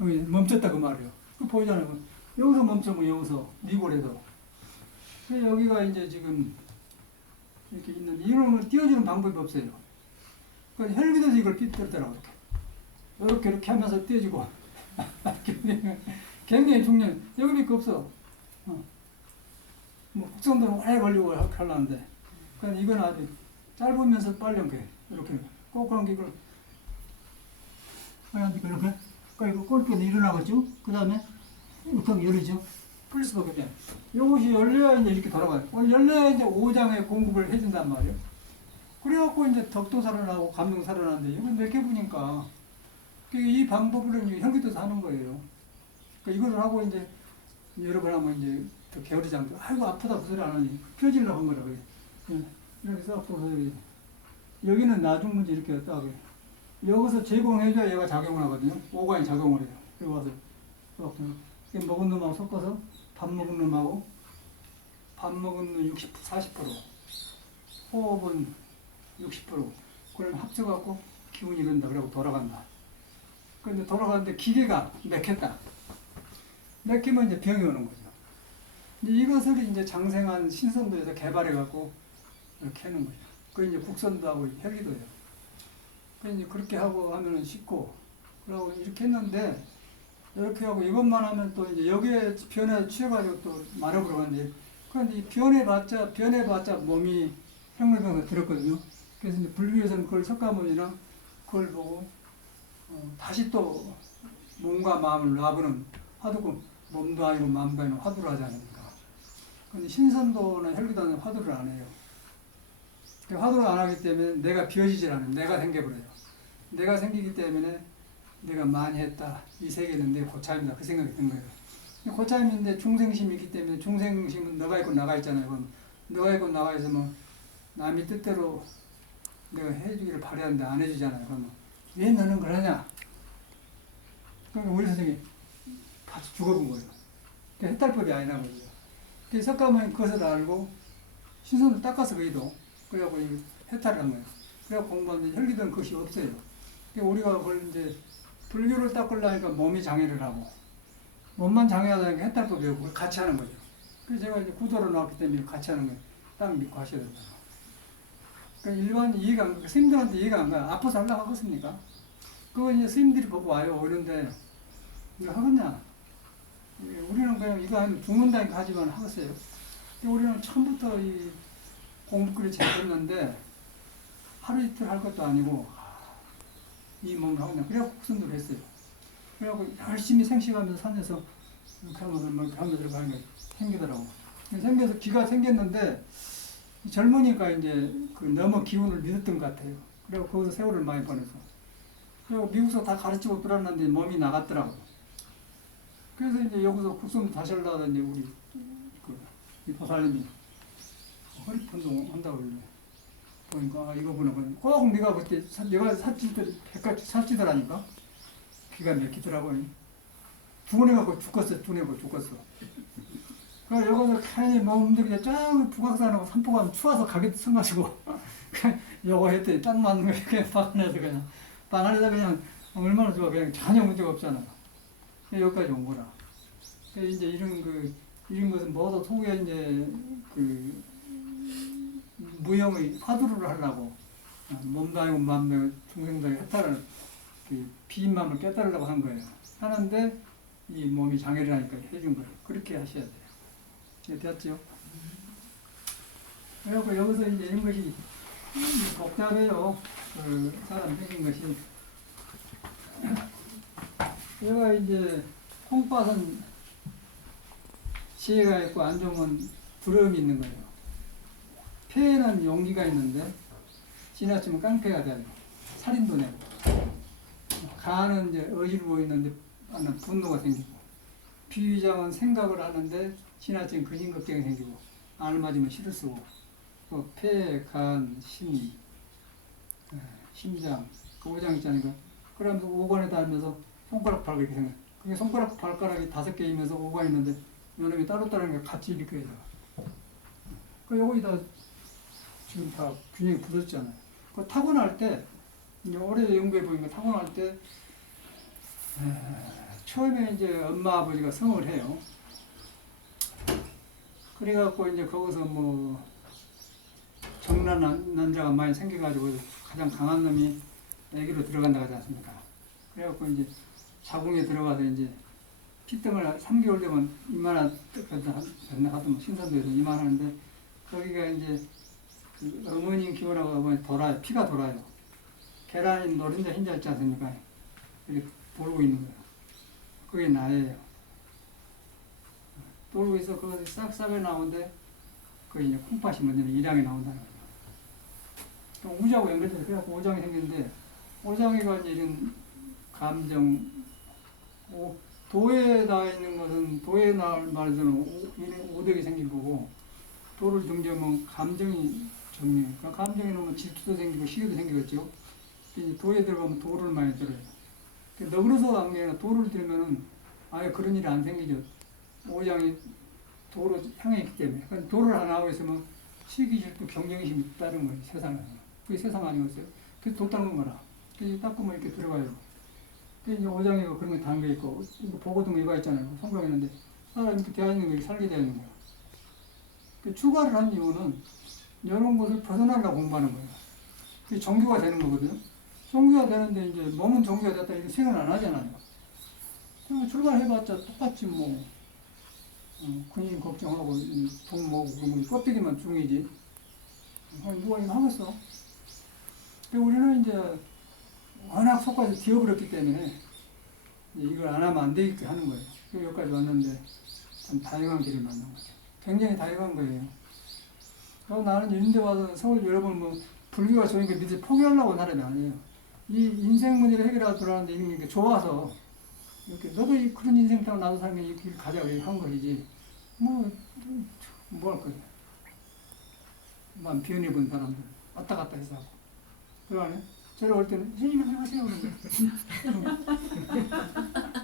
여기 멈췄다 그 말이에요. 그 보이잖아요. 여기서 멈추면 여기서 미골에도 여기가 이제 지금 이렇게 있는데 이놈을 띄워주는 방법이 없어요. 그러니까 혈기도서 이걸 삐뚤더라고 이렇게 하면서 띄워주고 굉장히 중요해. 여기밖에 없어. 뭐 국선도 오래 걸리고 하려는데 그러니까 이건 아주 짧으면서 빨리 이렇게 꼭한 게 이걸 이렇게 그러니까 이거 꼴뼈는 일어나겠죠. 그 다음에 이렇게 열리죠. 풀 수밖에 없잖아요. 이것이 열려야 이제 이렇게 돌아가요. 열려야 이제 5장의 공급을 해준단 말이에요. 그래갖고 이제 덕도 살아나고 감동 살아나는데 이건 이렇게 보니까 이 방법으로 이제 혈기도서 하는 거예요. 그러니까 이걸 하고 이제 여러 번 하면 이제 더 게으르지 않고 아이고 아프다 그 소리 안 하니 펴지려고 한 거라고요. 이렇게 써서 여기는 나중 문제 이렇게 딱 여기서 제공해줘야 얘가 작용을 하거든요. 오간이 작용을 해요. 여기 와서 먹은 놈하고 섞어서 밥 먹은 놈하고 밥 먹은 놈 40% 호흡은 60% 그걸 합쳐갖고 기운이 이런다 그러고 돌아간다. 그런데 돌아가는데 기계가 맥혔다. 맥히면 이제 병이 오는 거죠. 이제 이것을 이제 장생한 신선도에서 개발해갖고 이렇게 하는 거죠. 그 이제 국선도 하고 혈기도예요. 그 이제 그렇게 하고 하면은 쉽고 그러고 이렇게 했는데 이렇게 하고 이것만 하면 또 이제 여기에 변에 취해가지고 또 말아보러 가는데 그런데 이 변해봤자 몸이 생물병에 들었거든요. 그래서 이제 불교에서는 그걸 석가모니나 그걸 보고 다시 또 몸과 마음을 놔보는 화두고 몸도 아니고 마음도 아니고 화두를 하지 않습니까? 근데 신선도나 혈기도는 화두를 안 해요. 화두를 안 하기 때문에 내가 비워지질 않아요. 내가 생겨버려요. 내가 생기기 때문에 내가 많이 했다. 이 세계는 내 고참이다. 그 생각이 든 거예요. 고참인데 중생심이 있기 때문에 중생심은 너가 있고 나가 있잖아요. 그럼 너가 있고 나가 있으면 남이 뜻대로 내가 해주기를 바라는데 안 해주잖아요. 그러면 왜 너는 그러냐? 그러니까 우리 선생님이 같이 죽어본 거예요. 해탈법이 아니라 거죠. 그래서 석가모니 그것을 알고 신선을 닦아서 그이도 그래갖고 해탈을 한 거예요. 그래갖고 공부하는데 혈기도는 그것이 없어요. 그러니까 우리가 그걸 이제 불교를 닦으려니까 몸이 장애를 하고 몸만 장애하다니까 해탈법이 없고 같이 하는 거죠. 그래서 제가 이제 구도로 나왔기 때문에 같이 하는 거예요. 딱 믿고 하셔야 된다. 그러니까 일반 이해가 안 가. 스님들한테 이해가 안 가요. 아파서 하려고 하겠습니까? 그거 이제 스님들이 보고 와요. 이런데 이거 하겠냐? 우리는 그냥 이거 하면 죽는다니까 하지만 하겠어요. 우리는 처음부터 이 공부글을 잘했는데 하루 이틀 할 것도 아니고 이 몸을 하고 그냥 그래갖고 국선도를 했어요. 그래갖고 열심히 생식하면서 산에서 이렇게 하면서 이렇게 하면서 가는 게 생기더라고. 생겨서 기가 생겼는데 젊으니까 이제 그 너무 기운을 믿었던 것 같아요. 그리고 거기서 세월을 많이 보내서. 그리고 미국서 다 가르치고 들어왔는데 몸이 나갔더라고. 그래서 이제 여기서 국선 다시 하려다 이제 우리 이 보살님이 허리 운동 한다고 그러네. 보니까 이거구나. 꼭 네가 그때 내가 살찔 때 백같이 살찌더라니까. 기가 막히더라고요. 둔해갖고 죽겠어. 둔해고 죽겠어. 그래서 여기서 괜히 몸들이 쫙 북악산하고 산포가면 추워서 가게도 서가지고 요거 했더니 딱 맞는 거예요. 그냥 방 안에서 그냥 얼마나 좋아. 그냥 전혀 문제가 없잖아. 여기까지 온 거라. 이제 이런 것은 모두 속에 이제 그 무형의 화두를 하려고 몸도 아니고 마음도 중생도 해탈을 그 비인마음을 깨달으려고 한 거예요. 하는데 이 몸이 장애를 하니까 해준 거예요. 그렇게 하셔야 돼요. 네, 됐죠? 그래갖고 여기서 이제 이런 것이 복잡해요. 그 사람 생긴 것이. 얘가 이제 콩팥은 시해가 있고 안 좋으면 구름이 있는 거예요. 폐에는 용기가 있는데 지나치면 깡패가 돼요. 살인도 내고. 간은 이제 어지러워 있는데 분노가 생기고. 비위장은 생각을 하는데 지나치면 근심 걱정이 생기고. 알맞으면 시를 쓰고. 또 폐, 간, 심장, 그 오장 있잖아요. 그러면서 오관에 닿으면서 손가락 발가락 이렇게 생겨요. 그게 손가락 발가락이 5개이면서 오관이 있는데 요놈이 따로따로 같이 이렇게 해요. 그 요거기다 지금 다 균형이 부러졌잖아요. 그 타고날 때, 이제 오래 연구해 보니까 타고날 때, 처음에 이제 엄마 아버지가 성을 해요. 그래갖고 이제 거기서 뭐, 정난 난자가 많이 생겨가지고 가장 강한 놈이 애기로 들어간다고 하지 않습니까? 그래갖고 이제 자궁에 들어가서 이제 피뜸을 3개월 되면 이만한, 맨날 하도 신선도에서 이만하는데, 거기가 이제 그 어머니 기운하고 어머니 돌아요. 피가 돌아요. 계란이 노른자 흰자 있지 않습니까? 이렇게 돌고 있는 거예요. 그게 나예요. 돌고 있어. 그것이 싹싹이 나오는데, 그게 이제 콩팥이 먼저 일양이 나온다는 거예요. 또 우자하고 연결돼서 그래갖고 오장이 생겼는데, 오장이가 이제 이런 감정, 도에 나 있는 것은, 도에 나올 말에서는 오덕이 생긴 거고, 도를 정지하면 감정이 정리해요. 그러니까 감정이 나오면 질투도 생기고 시기도 생기겠죠. 도에 들어가면 도를 많이 들어요. 너그러서 안 게 아니라 도를 들으면은 아예 그런 일이 안 생기죠. 오장이 도로 향해 있기 때문에. 그러니까 도를 안 하고 있으면 시기, 질투, 경쟁심이 따른 거예요. 세상에. 그게 세상 아니겠어요? 그래서 도 닦는 거라. 그래서 닦으면 이렇게 들어가요. 그래서 이제 오장이가 그런 게 담겨 있고, 이거 보고등 이거 있잖아요. 성경 있는데, 사람이 이렇게 되어 있는 거 살게 되어 있는 거예요. 추가를 한 이유는 이런 것을 벗어나려고 공부하는 거예요. 그게 정규가 되는 거거든요. 정규가 되는데 이제 몸은 정규가 됐다 이렇게 생각을 안 하잖아요. 그럼 출발해봤자 똑같이 뭐 근심 걱정하고 돈 모으고 그러면 껍데기만 중이지. 누가 이거 하겠어? 근데 우리는 이제 워낙 속아서 기어버렸기 때문에 이걸 안 하면 안 되게 하는 거예요. 여기까지 왔는데 참 다양한 길을 만난 거죠. 굉장히 다양한 거예요. 그리고 나는 인대 와서 서울 여러분 뭐 불교가 좋으니까 믿을 포기하려고 하는 사람이 아니에요. 이 인생 문제를 해결하고 들어가는데 이게 좋아서 이렇게 너도 그런 인생 따라 나도 살면 이 길 가자고 한 것이지 뭐 할 거예요. 난 비연해 본 사람들 왔다 갔다 해서 하고 그러네. 저를 올 때는 선생님 안녕하세요 그러는데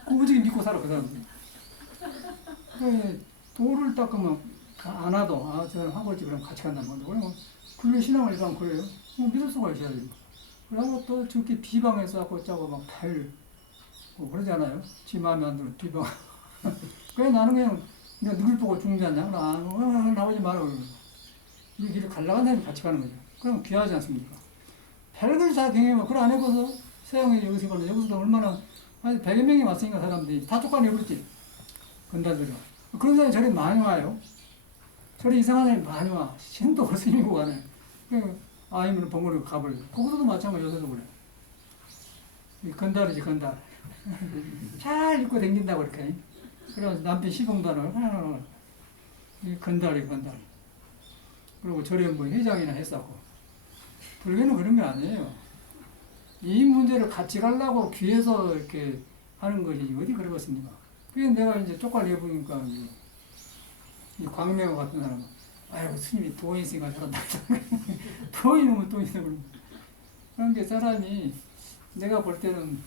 오직이 믿고 살아 그 사람들. 도를 닦으면 안 와도 저는 하고 있지 그럼 같이 간단 말이에요. 그러면 그게 신앙을 일단 그래요. 믿을 수가 있어야지. 그러고 또 저렇게 비방해서 하고 짜고 막 뭐 그러잖아요. 지 마음에 안 들어 비방. 그래 나는 그냥 내가 누굴 보고 죽는지 않냐? 나오지 마라 그러고. 이 길을 갈라간 사람이 같이 가는 거죠. 그럼 귀하지 않습니까? 별걸 다 경험하면 그걸 안 해봐서 세상에 여기서 가는 여기서도 얼마나 한 100여 명이 왔으니까 사람들이 다 쫓아내버렸지. 건달들이. 그런 사람이 저리 많이 와요. 저리 이상한 사람이 많이 와. 신도 스님이고 가네. 아니면 봉으로 가버려. 거기서도 마찬가지 여기서도 그래. 건달이지 건달. 잘 입고 다닌다고 이렇게. 그래서 남편 시봉도 안 하고 이 건달이 건달. 그리고 저래 뭐 회장이나 했었고. 불교는 그런 게 아니에요. 이 문제를 같이 가려고 귀해서 이렇게 하는 것이지 어디 그러겠습니까? 그래서 내가 이제 쪽팔려 보니까 이 광명 같은 사람은 아이고 스님이 돈이 있으니까 저런다. 돈이 있으면 돈이 있어 그러면. 그런 게 사람이 내가 볼 때는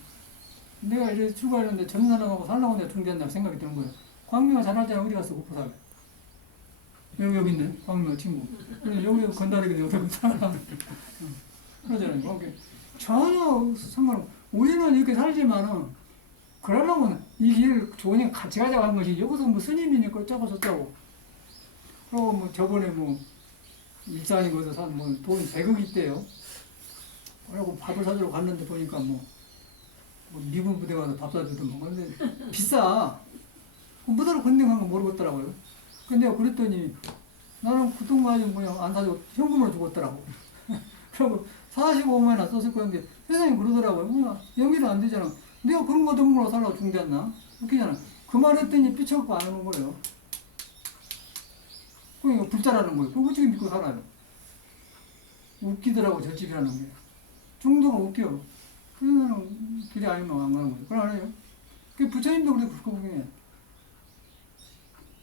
내가 이렇게 출가했는데 전 사람하고 살라고 내가 준비한다고 생각이 드는 거예요. 광명이 잘하잖아. 어디 가서 못 살아. 여기 있네. 광명 친구. 여기 건달이거든. 여기 살아가면. 그러잖아요. 그러니까 전혀 상관없고 우리는 이렇게 살지만은 그러려면 이 길을 좋으니까 같이 가자고 하는 것이 여기서 뭐 스님이니까 어쩌고 저쩌고 그리고 뭐 저번에 뭐 일산인 곳에서 산 뭐 돈 100억 있대요. 그리고 밥을 사주러 갔는데 보니까 뭐 미군 부대 가서 밥 사주더만. 근데 비싸. 무대로 건너간 거 모르겠더라고요. 근데 내가 그랬더니 나는 그동안에 뭐야 안 사주고 현금으로 주겠더라고. 그리고 45만원이나 썼을 거였는데 세상에 그러더라고요. 뭐야 연기도 안 되잖아. 내가 그런 거 등으로 살라고 중대했나? 웃기잖아. 그 말 했더니 삐쳐갖고 안 오는 거예요. 그러니까 불자라는 거예요. 그거 어떻게 믿고 살아요? 웃기더라고 저 집이라는 게. 중도가 웃겨. 그러면 길이 아니면 안 가는 거죠. 그걸 안 해요. 그 부처님도 그렇게 불법이에요.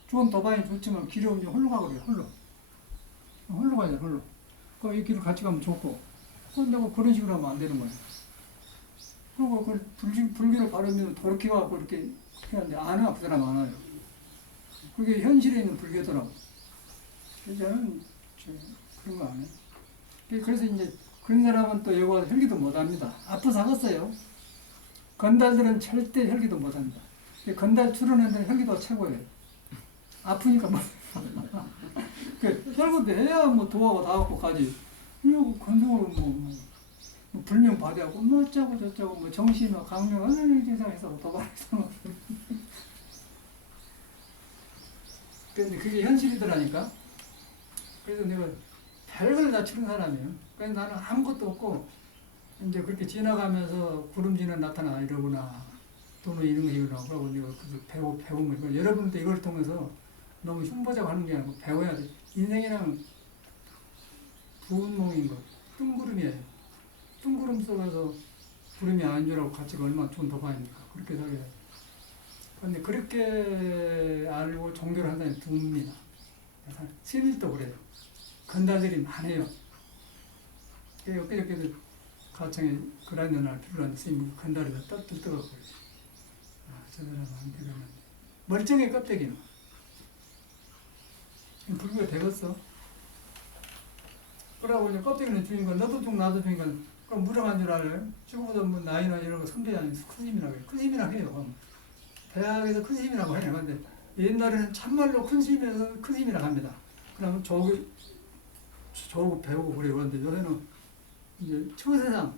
좋은 도반이 좋지만 길이 없으면 홀로 가버려요. 홀로 가야 돼, 홀로. 이 길을 같이 가면 좋고. 근데 뭐 그런 식으로 하면 안 되는 거예요. 그리고 그 불교를 바르면 도렇게 가고 이렇게 하는데 안 와, 그 사람 안 와요. 그게 현실에 있는 불교더라고. 그래서 저는 그런 거 안 해요. 그래서 이제 그런 사람은 또 여기 와서 혈기도 못 합니다. 아프 사겠어요. 건달들은 절대 혈기도 못 합니다. 건달 출연하는데 혈기도 최고예요. 아프니까 뭐. 혈기도 해야 뭐 도하고 다 갖고 가지. 이러고 건조로 뭐 불명 받아고 뭐 어쩌고 저쩌고 뭐 정신어 강령 어느 세상에서 도발해서 근데 그게 현실이더라니까. 그래서 내가 별걸 다 치는 사람이에요. 그래서 나는 아무것도 없고 이제 그렇게 지나가면서 구름지는 나타나 이러구나 또는 이런 것이구나 그러고 내가 배운 거예요. 여러분도 이걸 통해서 너무 흉보자고 하는 게 아니고 배워야 돼. 인생이란 부운몽인 것, 뜬구름이에요. 뜬구름 속에서 구름이 안주라고 가치가 얼마나 좋은 도파입니까? 그렇게 살아야 돼. 그런데 그렇게 알고 종교를 한 사람이 드뭅니다. 스님들도 그래요. 건달들이 많아요. 엊그저께도 가창에 그라는 날 필요한 스님이 건달에다 떠갖고 저 사람은 안 되겠는데 멀쩡해 껍데기는. 지금 불교가 되겠어. 그러고 이제 껍데기는 주니까 너도 중 나도 주니까 그럼 무정한 줄 알아요? 지금보다 뭐 나이나 이런 거 선배 아니면 큰 스님이라고 해요. 큰 스님이라고 해요. 대학에서 큰 스님이라고 해요. 근데 옛날에는 참말로 큰 스님에서 큰 스님이라고 합니다. 그러면 저거 배우고 그래요. 그런데 요새는 이제 초세상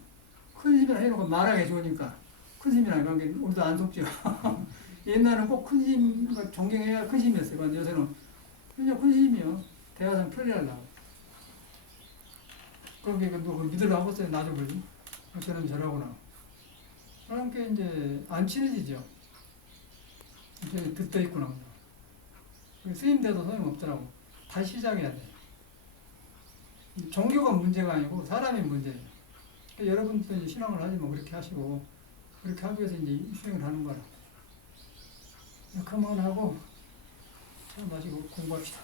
큰 스님이라 해놓고 말하기 좋으니까 큰 스님이라고 하는 게 우리도 안 속죠. 옛날에는 꼭 큰 스님 존경해야 큰 스님이었어요. 그런데 요새는 그냥 큰 스님이요. 대화상 편리하려고. 그러니까 너 믿으려고 하겠어요. 놔줘버리지. 저는 저라구나. 그러니까 이제 안 친해지죠. 이제 듣다 있구나. 스님 돼도 소용없더라고. 다시 시작해야 돼. 종교가 문제가 아니고 사람이 문제예요. 그러니까 여러분도 이제 신앙을 하지만 그렇게 하시고 그렇게 하기 위해서 이제 수행을 하는 거라. 그만하고 차 마시고 공부합시다.